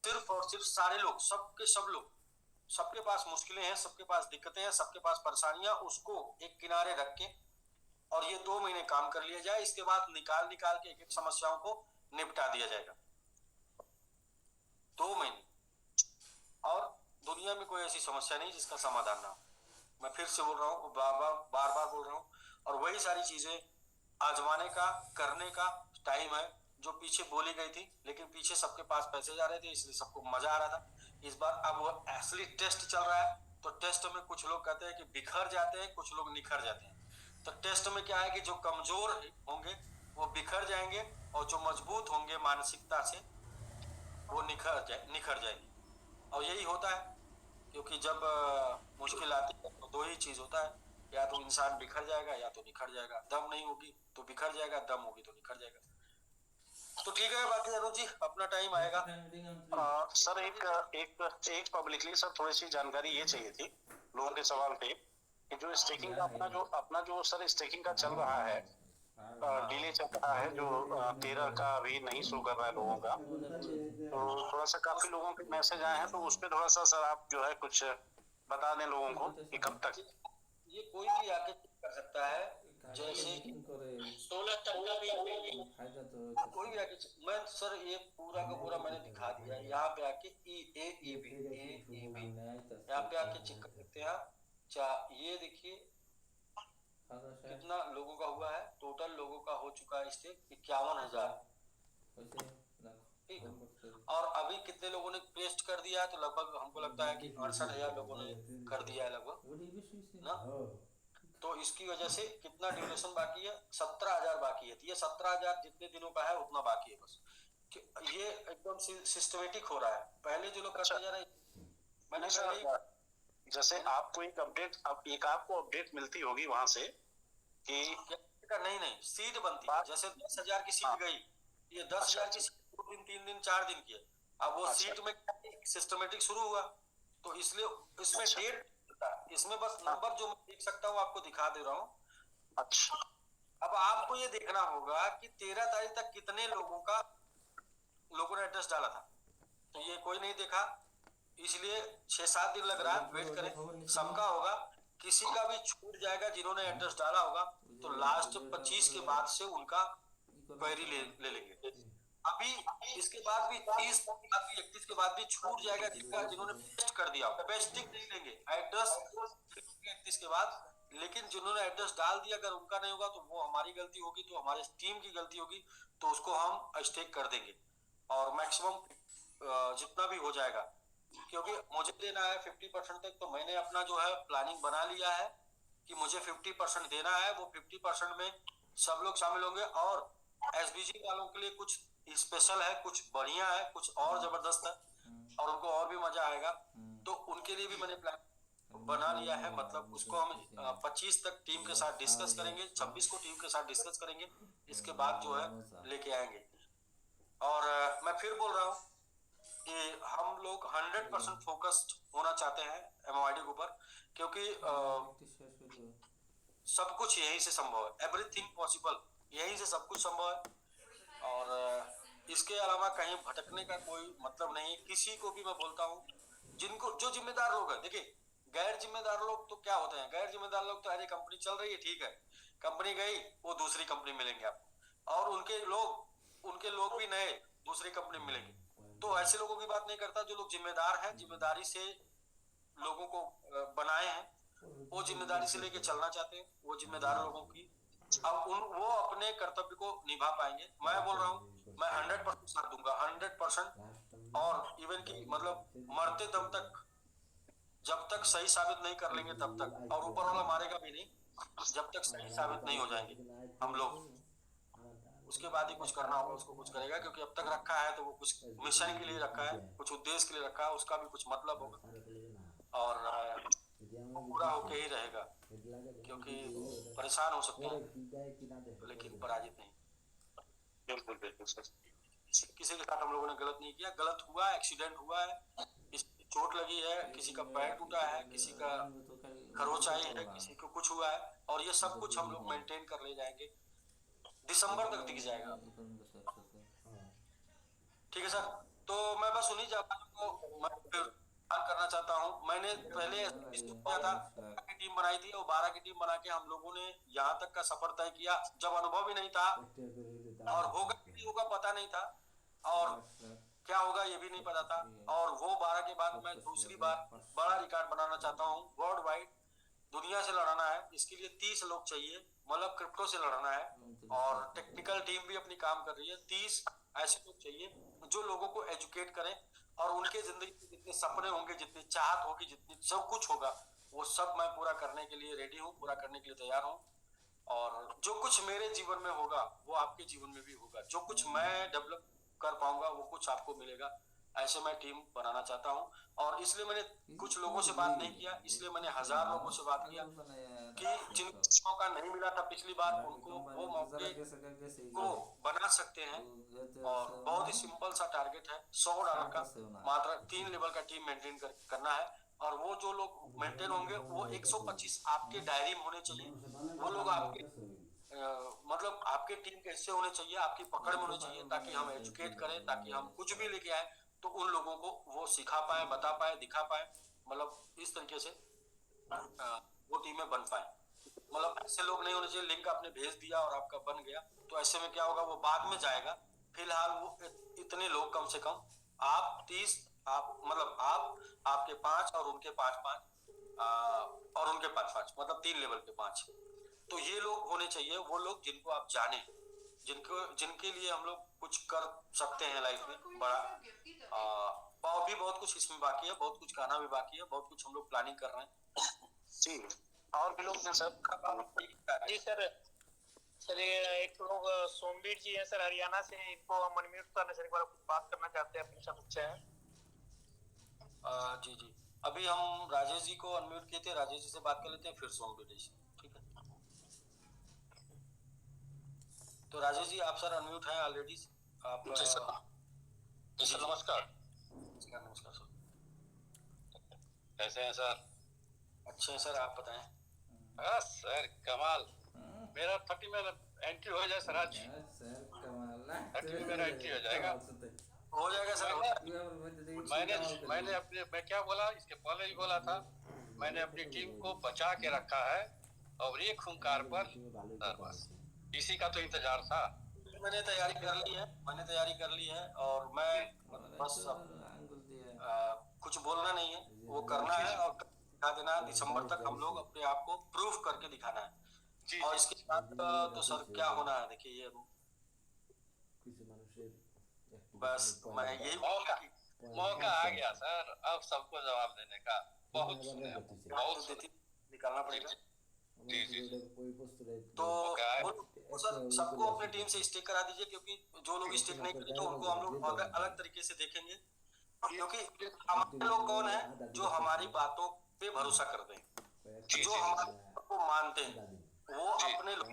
सिर्फ और सिर्फ सारे लोग, सब लोग, सबके पास मुश्किलें हैं, सबके पास दिक्कतें हैं, सबके पास परेशानियां, उसको एक किनारे रख के और ये 2 महीने काम कर लिया जाए। इसके बाद निकाल के एक एक समस्याओं को निपटा दिया जाएगा। 2 महीने, और दुनिया में कोई ऐसी समस्या नहीं जिसका समाधान ना हो। मैं फिर से बोल रहा हूँ, बार बार बोल रहा हूँ। और वही सारी चीजें आजमाने का, करने का टाइम है जो पीछे बोली गई थी, लेकिन पीछे सबके पास पैसे जा रहे थे इसलिए सबको मजा आ रहा था। इस बार अब वो असली टेस्ट चल रहा है। तो टेस्ट में कुछ लोग कहते हैं कि बिखर जाते हैं, कुछ लोग निखर जाते हैं। तो टेस्ट में क्या है कि जो कमजोर होंगे वो बिखर जाएंगे, और जो मजबूत होंगे मानसिकता से वो निखर जाएंगे। और यही होता है, क्योंकि जब मुश्किल आती है तो 2 ही चीज होता है, या तो इंसान बिखर जाएगा या तो निखर जाएगा। दम नहीं होगी तो बिखर जाएगा, दम होगी तो निखर जाएगा। तो ठीक है, बाकी अनुज जी अपना टाइम आएगा। सर एक पब्लिकली सर थोड़ी सी जानकारी ये चाहिए थी लोगों के सवाल पे कि जो स्टेकिंग का अपना जो सर स्टेकिंग का चल रहा है, डिले चल रहा है, जो 13 का अभी नहीं शो कर रहा है लोगों का। तो थोड़ा सा काफी लोगों के मैसेज आए हैं, तो उस पर थोड़ा सा सर आप जो है कुछ बता दें लोगों को कि कब तक। ये कोई भी आके कर सकता है, जैसे 16 तक का भी कोई भी आके, मैं सर ये पूरा का पूरा मैंने दिखा दिया। यहाँ पे आके EAEB यहाँ पे आके चेक कर सकते हैं। ये देखिए कितना लोगों का हुआ है, टोटल लोगों का हो चुका है स्टेक 51,000। ठीक, और अभी कितने लोगों ने पेस्ट कर दिया है, तो लगभग हमको लगता है कि 68,000 लोगों ने कर दिया है लगभग ना। तो इसकी वजह से कितना ड्यूरेशन बाकी है, 17,000 बाकी है। तो ये 17,000 जितने दिनों का है उतना बाकी है बस। ये एकदम सिस्टमेटिक हो रहा है। पहले जो लोग करते जा रहे हैं, मैंने जैसे आपको एक अपडेट, आपको अपडेट मिलती होगी वहां से कि नहीं सीट बनती है। जैसे 10,000 की सीट गई, ये 10,000 की सीट 2 दिन 3 दिन 4 दिन की है। अब वो सीट में सिस्टमेटिक शुरू हुआ, तो इसलिए इसमें डेट, इसमें बस नंबर जो मैं देख सकता हूँ आपको दिखा दे रहा हूँ। अच्छा, अब आपको ये देखना होगा कि 13 तारीख तक कितने लोगों ने एड्रेस डाला था। तो ये कोई नहीं देखा, इसलिए 6-7 दिन लग रहा है, वेट करें, सबका होगा। किसी का भी छूट जाएगा जिन्होंने एड्रेस डाला होगा, तो लास्ट 25 के बाद से उनका क्वेरी ले लेंगे। अभी इसके बाद भी 30 के बाद भी 31 के बाद भी छूट जाएगा जिन्होंने पेस्ट कर दिया, पेस्टिंग नहीं लेंगे, एड्रेस 31 के बाद। लेकिन जिन्होंने एड्रेस डाल दिया अगर उनका नहीं होगा तो वो हमारी गलती होगी, तो हमारे टीम की गलती होगी, तो उसको हम स्टेक कर देंगे और मैक्सिमम जितना भी हो जाएगा। क्योंकि मुझे देना है 50% तक, तो मैंने अपना जो है प्लानिंग बना लिया है कि मुझे 50% देना है। वो 50% में सब लोग शामिल होंगे और एसबीजी वालों के लिए कुछ स्पेशल है, कुछ बढ़िया है, कुछ और जबरदस्त है और उनको और भी मजा आएगा। तो उनके लिए भी मैंने प्लान बना लिया है। मतलब उसको हम 25 तक टीम के साथ डिस्कस करेंगे, 26 को टीम के साथ डिस्कस करेंगे, इसके बाद जो है लेके आएंगे। और मैं फिर बोल रहा हूँ कि हम लोग 100% फोकस्ड होना चाहते हैं एमओआईडी के ऊपर, क्योंकि सब कुछ यहीं से संभव है, एवरीथिंग पॉसिबल यहीं से सब कुछ संभव है। और इसके अलावा कहीं भटकने का कोई मतलब नहीं है। किसी को भी मैं बोलता हूँ, जिनको जो जिम्मेदार लोग हैं, देखिए गैर जिम्मेदार लोग तो क्या होते हैं, गैर जिम्मेदार लोग तो अरे कंपनी चल रही है ठीक है, कंपनी गई वो दूसरी कंपनी मिलेंगे आपको, और उनके लोग भी नए दूसरी कंपनी मिलेंगे। तो ऐसे लोगों की बात नहीं करता, जो लोग जिम्मेदार हैं, जिम्मेदारी से लोगों को बनाए हैं, वो जिम्मेदारी से लेके चलना चाहते हैं, वो जिम्मेदार लोगों की अब वो अपने कर्तव्य को निभा पाएंगे। मैं बोल रहा हूँ मैं 100% साथ दूंगा, 100%। और इवन की मतलब मरते दम तक, जब तक सही साबित नहीं कर लेंगे तब तक, और ऊपर वाला मारेगा भी नहीं जब तक सही साबित नहीं हो जाएंगे हम लोग, उसके बाद ही कुछ करना होगा उसको कुछ करेगा। क्योंकि अब तक रखा है तो वो कुछ मिशन के लिए रखा है, कुछ उद्देश्य के लिए रखा है, उसका भी कुछ मतलब होगा और पूरा होके ही रहेगा। क्योंकि परेशान हो सकते हैं लेकिन पराजित नहीं। बिल्कुल बिल्कुल सर। किसी के साथ हम लोगों ने गलत नहीं किया, गलत हुआ, एक्सीडेंट हुआ है, किसी की चोट लगी है, किसी का पैर टूटा है, किसी का खरोच आई है, किसी को कुछ हुआ है, और ये सब कुछ हम लोग मेंटेन कर ले जाएंगे, दिसंबर तक दिख जाएगा। ठीक है सर, तो मैं बस उन्हीं जापानियों को मैं फिर करना चाहता हूँ। मैंने पहले किया था की टीम बनाई थी और 12 की टीम बना के हम लोगों ने यहाँ तक का सफर तय किया, जब अनुभव भी नहीं था और होगा नहीं होगा पता नहीं था, और क्या होगा ये भी नहीं पता था। और वो 12 के बाद मैं दूसरी बार बड़ा रिकॉर्ड बनाना चाहता हूँ, वर्ल्ड वाइड दुनिया से लड़ना है। इसके लिए 30 लोग चाहिए, मतलब क्रिप्टो से लड़ना है, और टेक्निकल टीम भी अपनी काम कर रही है। 30 ऐसे लोग चाहिए जो लोगों को एजुकेट करें और उनके जिंदगी में जितने सपने होंगे, जितनी चाहत होगी, जितनी सब कुछ होगा, वो सब मैं पूरा करने के लिए रेडी हूँ, पूरा करने के लिए तैयार हूँ। और जो कुछ मेरे जीवन में होगा वो आपके जीवन में भी होगा, जो कुछ मैं डेवलप कर पाऊंगा वो कुछ आपको मिलेगा। ऐसे मैं टीम बनाना चाहता हूँ। और इसलिए मैंने कुछ लोगों से बात नहीं किया, इसलिए मैंने 1000 लोगों से बात किया कि जिनको मौका नहीं मिला था पिछली बार, उनको वो मौके को बना सकते हैं। और बहुत ही सिंपल सा टारगेट है, $100 का, मात्र 3 लेवल का टीम मेंटेन करना है। और वो जो लोग मेंटेन होंगे वो 125 आपके डायरी में होने चाहिए। वो लोग आपके मतलब आपके टीम के हिस्से होने चाहिए, आपकी पकड़ में होने चाहिए, ताकि हम एजुकेट करें, ताकि हम कुछ भी लेके आए तो उन लोगों को वो सिखा पाए, बता पाए, दिखा पाए। मतलब इस तरीके से वो टीमें बन पाए। मतलब ऐसे लोग नहीं होने चाहिए लिंक आपने भेज दिया और आपका बन गया, तो ऐसे में क्या होगा वो बाद में जाएगा। फिलहाल वो इतने लोग कम से कम आप 30 आप मतलब आप आपके 5 और उनके 5-5 और उनके 5-5 मतलब 3 लेवल के 5, तो ये लोग होने चाहिए। वो लोग जिनको आप जाने, जिनके लिए हम लोग कुछ कर सकते हैं लाइफ में बड़ा। और भी बहुत कुछ इसमें बाकी है, बहुत कुछ कहना भी बाकी है, बहुत कुछ हम लोग प्लानिंग कर रहे हैं जी। और भी लोग हैं सर? जी सर, सर ये एक लोग सोमवीर जी हैं सर हरियाणा से, इनको हम अनम्यूट करना सर, एक बार कुछ बात करना चाहते हैं, अपनी समस्या है। जी जी, अभी हम राजेश जी को अनम्यूट किए थे, राजेश जी से बात कर लेते हैं, फिर सोमवीर जी। ठीक है, तो राजेश जी आप सर अनम्यूट हैं ऑलरेडी। आप जी सर। नमस्कार। नमस्कार सर, कैसे हैं सर? अच्छे हैं सर, आप बताएं। बस सर कमाल, मेरा 30 में एंट्री हो जाए सर, आज 30 में मेरा एंट्री हो जाएगा। हो जाएगा सर, हो जाएगा। मैं क्या बोला, इसके पहले ही बोला था, मैंने अपनी टीम को बचा के रखा है और एक खूंखार पर बस इसी का तो इंतजार था। मैंने तैयारी कर ली है, और मैं बस कुछ बोलना नहीं है, वो करना है और दिखा देना है। दिसंबर तक हम लोग अपने आप को प्रूफ करके दिखाना है। जी और जी इसके बाद तो सर क्या होना है, देखिए ये बस मैं यही मौका मौका आ गया सर, अब सबको जवाब देने का। बहुत सुने हम, बहुत सुने। निकालना पड़ेगा। जी जी जी। तो मौका है। वो सर सबको अपने टीम से स्टिक करा दीजिए, क्योंकि जो लोग स्टिक नहीं करेंगे उनको हम लोग अलग तरीके से देखेंगे। क्योंकि हमारे लोग कौन है जो हमारी बातों पे भरोसा करते हैं, जो हमारी बात को मानते हैं, वो अपने लोग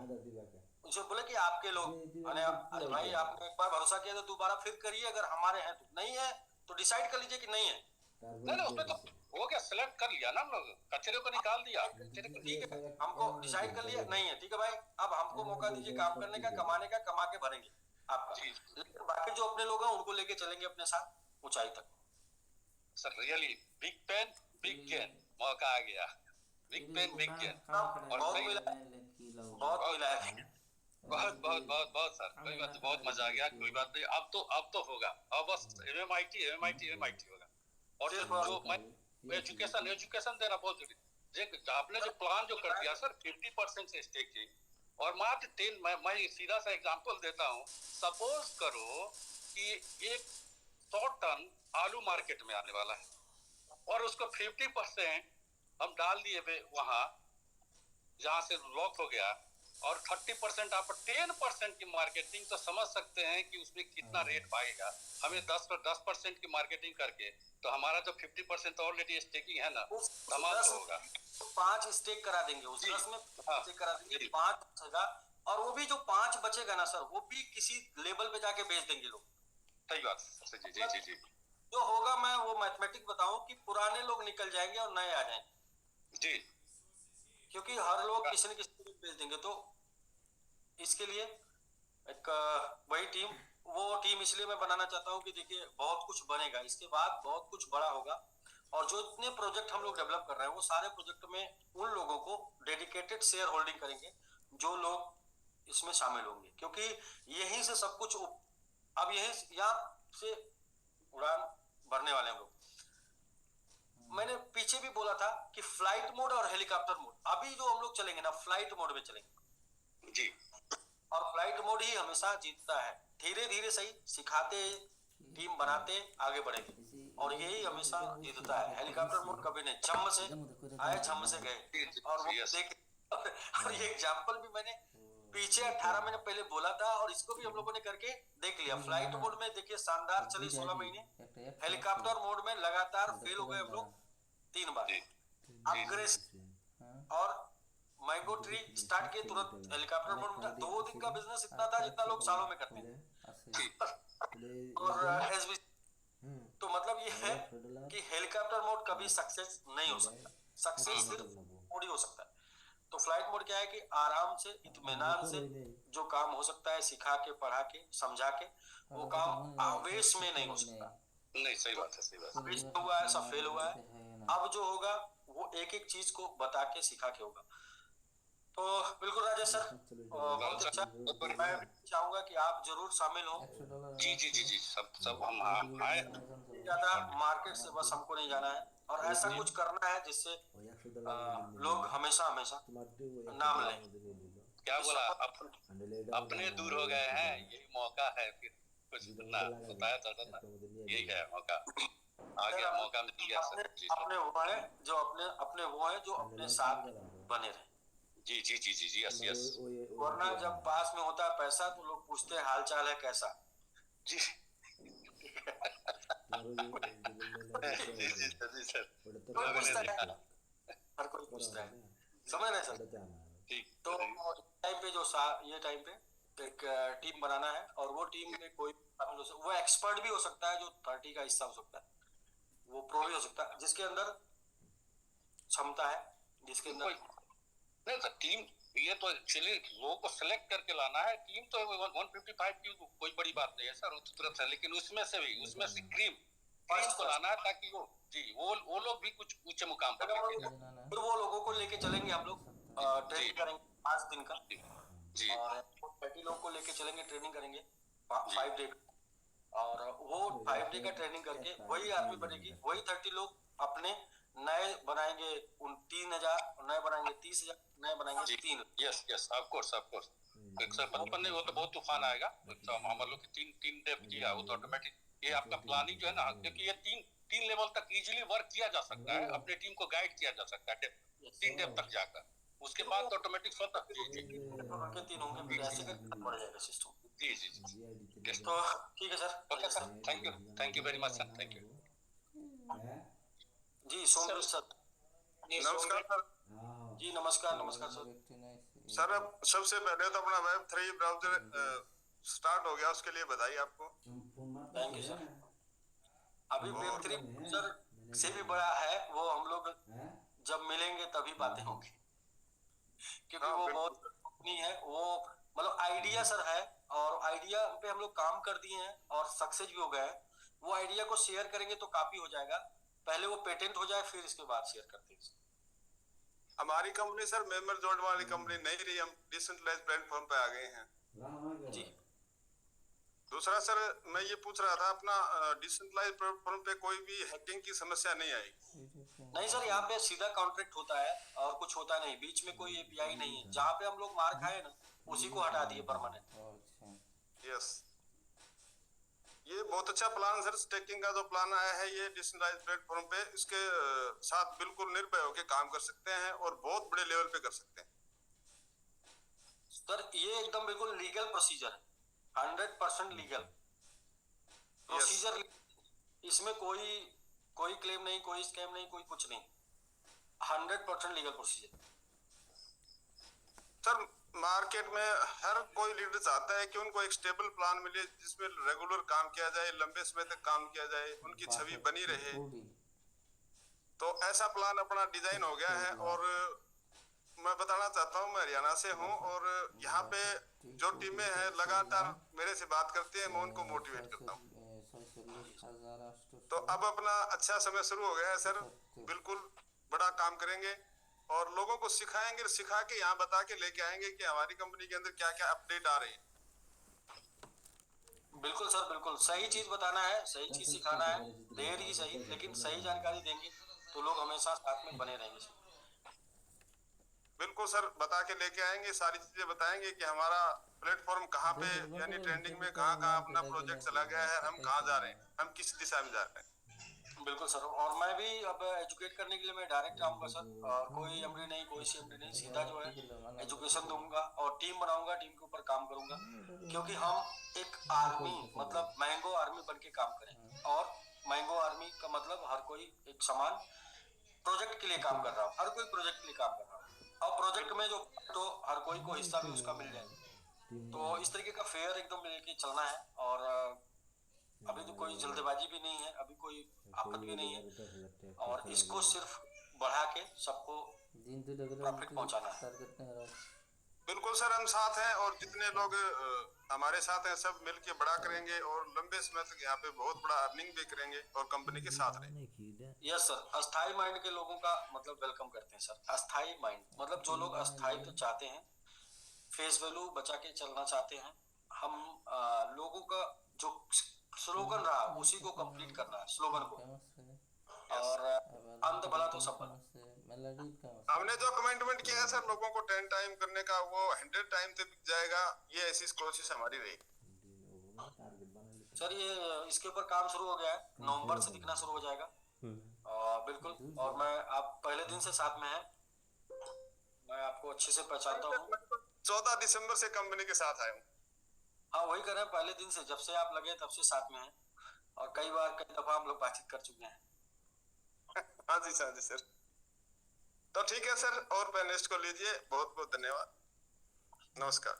जो बोले कि आपके लोग अरे भाई आपने एक बार भरोसा किया तो दोबारा फिर करिए, अगर हमारे हैं तो, नहीं है तो डिसाइड कर लीजिए कि नहीं है। नहीं उसमें तो हो गया, सिलेक्ट कर लिया ना हम लोग, कचरे को निकाल दिया। ठीक है, हमको डिसाइड कर लिया नहीं है, ठीक है भाई, अब हमको मौका दीजिए काम करने का, कमाने का, कमा के भरेंगे आपका। लेकिन बाकी जो अपने लोग हैं उनको लेके चलेंगे अपने साथ ऊंचाई तक। Sir really big pain big gain, मौका आ गया, बिग पेन बिग गेन। बहुत मिला है। बहुत बहुत बहुत बहुत सर, कोई बात नहीं, बहुत मजा आ गया, कोई बात नहीं। अब तो होगा, अब बस एमएमआईटी होगा। और जो मैं एजुकेशन देना बहुत जरूरी। आपने जो प्लान जो कर दिया सर 50% से स्टेकिंग और मात्र 10, मैं सीधा सा एग्जांपल देता हूँ। सपोज करो कि 100 टन आलू मार्केट में आने वाला है और उसको 50% हम डाल दिए वहां जहां से लॉक हो गया, और 30% आप 10% की मार्केटिंग, तो समझ सकते हैं कि उसमें कितना रेट पाएगा। हमें 10% की मार्केटिंग करके तो हमारा जो 50% ऑलरेडी स्टेकिंग है ना, धमाल तो होगा। 5 स्टेक करा देंगे उस 10 में, स्टेक करा देंगे, 5 बचेगा, और वो भी जो 5 बचेगा ना सर, वो भी किसी लेवल पे जाके बेच देंगे लोग। सही बात जी जी जी जी। जो होगा, मैं वो मैथमेटिक बताऊं कि पुराने लोग निकल जाएंगे और नए आ जाएंगे जी, क्योंकि हर लोग किसी न किसी को बेच देंगे। तो इसके लिए एक वही टीम, वो टीम इसलिए मैं बनाना चाहता हूँ कि देखिए बहुत कुछ बनेगा, इसके बाद बहुत कुछ बड़ा होगा। और जो इतने प्रोजेक्ट हम लोग डेवलप कर रहे हैं, वो सारे प्रोजेक्ट में उन लोगों को डेडिकेटेड शेयर होल्डिंग करेंगे जो लोग इसमें शामिल होंगे, क्योंकि यहीं से सब कुछ, अब यहीं यहाँ से उड़ान भरने वाले हम लोग। मैंने पीछे भी बोला था कि फ्लाइट मोड और हेलीकॉप्टर मोड, अभी जो हम लोग चलेंगे ना, फ्लाइट मोड में चलेंगे जी। और फ्लाइट मोड ही हमेशा जीतता है। धीरे धीरे सही सिखाते, टीम बनाते, आगे बढ़ेंगे, और यही हमेशा जीतता है। हेलीकॉप्टर मोड कभी नहीं, झम से आए झम से गए। और वो देख और ये एग्जांपल भी मैंने पीछे 18 महीने पहले बोला था, और इसको भी हम लोगों ने करके देख लिया। फ्लाइट मोड में देखिए शानदार चली 16 महीने, हेलीकॉप्टर मोड में लगातार फेल हो गए हम लोग 3 बार। अपग्रेड और मैंगो ट्री स्टार्ट किए तुरंत हेलीकॉप्टर मोड में, 2 दिन का बिजनेस इतना था जितना लोग सालों में करते हैं। और एसबी, तो मतलब ये है कि हेलीकॉप्टर मोड कभी सक्सेस नहीं हो सकता, सक्सेस सिर्फ मोड ही हो सकता है। तो फ्लाइट मोड क्या है कि आराम से, इत्मीनान से जो काम हो सकता है, सिखा के, पढ़ा के, समझा के, वो काम आवेश में नहीं हो सकता। नहीं सही बात है, सही बात है। आवेश हुआ है, सब फेल हुआ है। अब जो होगा वो एक एक चीज को बता के सिखा के होगा। तो बिल्कुल राजेश सर, बहुत अच्छा। मैं चाहूंगा कि आप जरूर शामिल हो। जी जी जी जी, सब हम आए। ज्यादा मार्केट से बस हमको नहीं जाना है, और ऐसा कुछ करना है जिससे लोग हमेशा हमेशा नाम लें। क्या बोला, अपने दूर हो गए हैं, यही मौका है, फिर कुछ ना बताया था ना, यही है मौका, आ गया, मौका मिल गया सर। अपने वो है जो अपने वो है जो अपने साथ बने रहे। जी जी जी जी जी, यस यस। वरना जब पास में होता है पैसा तो लोग पूछते हैं हाल चाल है कैसा। जी जी सर, कोई पूछता है, हर कोई पूछता है, समझ रहे सर। ठीक। तो टाइम पे ये टाइम पे एक टीम बनाना है, और वो टीम में कोई शामिल हो सकता, वो एक्सपर्ट भी हो सकता है, जो 30 का हिस्सा हो सकता है, वो प्रो भी हो सकता है, जिसके अंदर क्षमता है, जिसके अंदर नहीं सर, टीम ये तो एक्चुअली लोगों को सिलेक्ट करके लाना है। टीम तो 155 की कोई बड़ी बात नहीं है सर, उस तरफ से, लेकिन उसमें से क्रीम को लाना है, ताकि वो लोग भी कुछ ऊंचे मुकाम पर लेके जाए। फिर वो लोगों को लेके चलेंगे हम लोग, ट्रेनिंग करेंगे 5 दिन का, जी और 30 लोग को लेके चलेंगे, ट्रेनिंग करेंगे 5 डे, और वो 5 डे का ट्रेनिंग करके वही आर्मी बनेगी। वही 30 लोग अपने नए बनाएंगे, उन 3000 नए बनाएंगे, 30,000 नए बनाएंगे, 3। यस ऑफ कोर्स एक सर 55 नहीं, वो तो बहुत तूफान आएगा। तो हम लोग की तीन डेप किया, वो तो ऑटोमेटिक ये आपका प्लानिंग जो है ना, क्योंकि ये तीन लेवल तक इजीली वर्क किया जा सकता है, अपने टीम को गाइड किया जा सकता है 3 डेप तक जाकर। उसके बाद तो ऑटोमेटिक स्वतः उनके 3 होंगे, फिर ऐसे करके बढ़ जाएगा सिस्टम। जी तो ठीक है sir. Okay sir, thank you very much sir, thank you जी सोमवीर सर। नमस्कार सर। जी नमस्कार सर। सर अब सबसे पहले तो अपना Web3 ब्राउजर स्टार्ट हो गया, उसके लिए बधाई आपको। Thank you sir. अभी Web3 ब्राउजर से भी बड़ा है, वो हम लोग जब मिलेंगे तभी बातें होंगी, क्योंकि वो बहुत कंपनी है, वो मतलब आइडिया सर है, और आइडिया पे हम लोग काम कर दिए हैं और सक्सेस भी हो गए हैं। वो आइडिया को शेयर करेंगे तो काफी हो जाएगा, पहले वो पेटेंट हो जाए, फिर इसके बाद शेयर करते हैं। हमारी कंपनी सर मेंबर जोड़ वाली कंपनी नहीं रही, हम डिसेंट्रलाइज्ड प्लेटफॉर्म पे आ गए हैं। जी दूसरा सर मैं ये पूछ रहा था, अपना डिसेंट्रलाइज्ड प्लेटफॉर्म पे कोई भी हैकिंग की समस्या नहीं आई? नहीं सर, यहाँ पे सीधा कॉन्ट्रैक्ट होता है और कुछ होता नहीं, बीच में कोई एपीआई नहीं है। जहाँ पे हम लोग मार खाए ना, उसी को हटा दिए परमानेंट। यस, ये बहुत अच्छा प्लान सर, स्टेकिंग का जो प्लान आया है ये डिसेंट्रलाइज्ड प्लेटफॉर्म पे, इसके साथ बिल्कुल निर्भय होकर काम कर सकते हैं और बहुत बड़े लेवल पे कर सकते हैं। सर ये एकदम बिल्कुल लीगल प्रोसीजर है, 100% लीगल प्रोसीजर। इसमें कोई क्लेम नहीं, कोई स्कैम नहीं, कोई कुछ नहीं, 100% लीगल प्रोसीजर। सर मार्केट में हर कोई लीडर चाहता है कि उनको एक स्टेबल प्लान मिले, जिसमें रेगुलर काम किया जाए, लंबे समय तक काम किया जाए, उनकी छवि बनी रहे। तो ऐसा प्लान अपना डिजाइन हो गया है, और मैं बताना चाहता हूँ मैं हरियाणा से हूँ, और यहाँ पे जो टीमें हैं लगातार मेरे से बात करती हैं, मैं उनको मोटिवेट करता हूँ। तो अब अपना अच्छा समय शुरू हो गया है सर, बिल्कुल बड़ा काम करेंगे और लोगों को सिखाएंगे, सिखा के यहाँ बता के लेके आएंगे कि हमारी कंपनी के अंदर क्या क्या अपडेट आ रही है। बिल्कुल सर, बिल्कुल सही चीज बताना है, सही चीज सिखाना है, देर ही सही लेकिन सही जानकारी देंगे तो लोग हमेशा साथ में बने रहेंगे सर। बिल्कुल सर, बता के लेके आएंगे, सारी चीजें बताएंगे कि हमारा प्लेटफॉर्म कहाँ पे, यानी ट्रेंडिंग में कहाँ अपना प्रोजेक्ट चला गया है, हम कहाँ जा रहे हैं, हम किस दिशा में जा रहे हैं। बिल्कुल सर, और मैं भी अब एजुकेट करने के लिए मैं डायरेक्ट आऊंगा सर, और कोई एमडी नहीं, कोई सीएमडी नहीं, सीधा जो है एजुकेशन दूंगा और टीम बनाऊंगा, टीम के ऊपर काम करूंगा, क्योंकि हम एक आर्मी मतलब मैंगो आर्मी बन के काम करें। और मैंगो आर्मी का मतलब हर कोई एक समान प्रोजेक्ट के लिए काम कर रहा हो, हर कोई प्रोजेक्ट के लिए काम कर रहा हो, और प्रोजेक्ट में जो तो हर कोई को हिस्सा भी उसका मिल जाए। तो इस तरीके का फेयर एकदम लेके चलना है, और अभी तो कोई जल्दबाजी भी नहीं है, अभी कोई आफत भी नहीं है, और इसको सिर्फ बढ़ा के सबको प्रॉफिट पहुंचाना है। बिल्कुल सर, हम साथ हैं, और जितने लोग हमारे साथ हैं सब मिलके बड़ा करेंगे, और लंबे समय तक यहाँ पे बहुत बड़ा अर्निंग भी करेंगे और कंपनी के साथ रहेंगे। यस सर, अस्थाई माइंड के लोगों का मतलब वेलकम करते हैं सर। अस्थाई माइंड मतलब जो लोग अस्थाई तो चाहते हैं, फेस वैल्यू बचा के चलना चाहते हैं। हम लोगों का जो स्लोगन रहा उसी को कंप्लीट करना है, स्लोगन को, और अंत भला तो सब भला। हमने जो कमिटमेंट किया है सर लोगों को 10 टाइम करने का, वो 100 टाइम तक जाएगा, ये ऐसी कोशिश हमारी रहेगी सर। ये इसके ऊपर काम शुरू हो गया है, नवंबर से दिखना शुरू हो जाएगा। बिल्कुल, और मैं आप पहले दिन से साथ में हैं, मैं आपको अच्छे से पहचानता हूँ। 14 दिसंबर से कंपनी के साथ आया हूँ। हाँ वही कर रहे हैं, पहले दिन से, जब से आप लगे तब से साथ में हैं, और कई दफा हम लोग बातचीत कर चुके हैं। हाँ जी सर। तो ठीक है सर, और पैनलिस्ट को लीजिए, बहुत बहुत धन्यवाद, नमस्कार।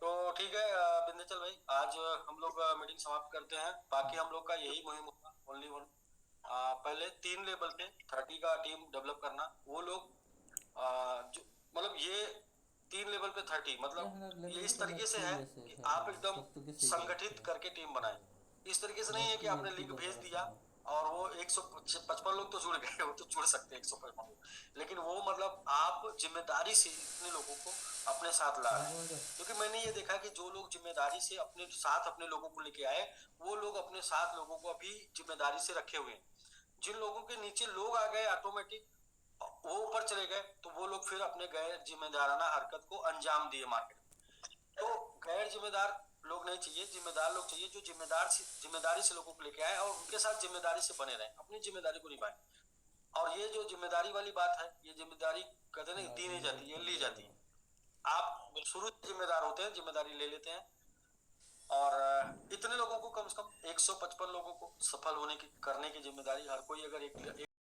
तो ठीक है विंध्याचल भाई, आज हम लोग मीटिंग समाप्त करते हैं। बाकी हम लोग का यही मुहिम होगा, ओनली वन, पहले 3 लेवल पे 30 का टीम डेवलप करना। वो लोग लेवल पे 30, मतलब ये इस तरीके से है कि आप एकदम संगठित करके टीम बनाए। इस तरीके से नहीं है कि आपने लिंक भेज दिया और वो 155 लोग तो जुड़ गए, वो तो जुड़ सकते हैं 155 लोग, लेकिन वो मतलब आप जिम्मेदारी से इतने लोगों को अपने साथ ला रहे हैं। क्योंकि मैंने ये देखा कि जो लोग जिम्मेदारी से अपने साथ अपने लोगों को लेके आए, वो लोग अपने साथ लोगों को अभी जिम्मेदारी से रखे हुए हैं। जिन लोगों के नीचे लोग आ गए ऑटोमेटिक, वो ऊपर चले गए, तो वो लोग फिर अपने गैर जिम्मेदाराना हरकत को अंजाम दिए मार्केट में। तो गैर जिम्मेदार लोग नहीं चाहिए, जिम्मेदार लोग चाहिए जो जिम्मेदारी से लोगों को लेके आए और उनके साथ जिम्मेदारी से बने रहें, अपनी जिम्मेदारी को निभाएं। और ये जो जिम्मेदारी वाली बात है, ये जिम्मेदारी कहते नहीं दी नहीं जाती, ये ली जाती है। आप शुरू से जिम्मेदार होते हैं, जिम्मेदारी ले लेते हैं, और इतने लोगों को कम से कम 155 लोगों को सफल होने की करने की जिम्मेदारी हर कोई अगर एक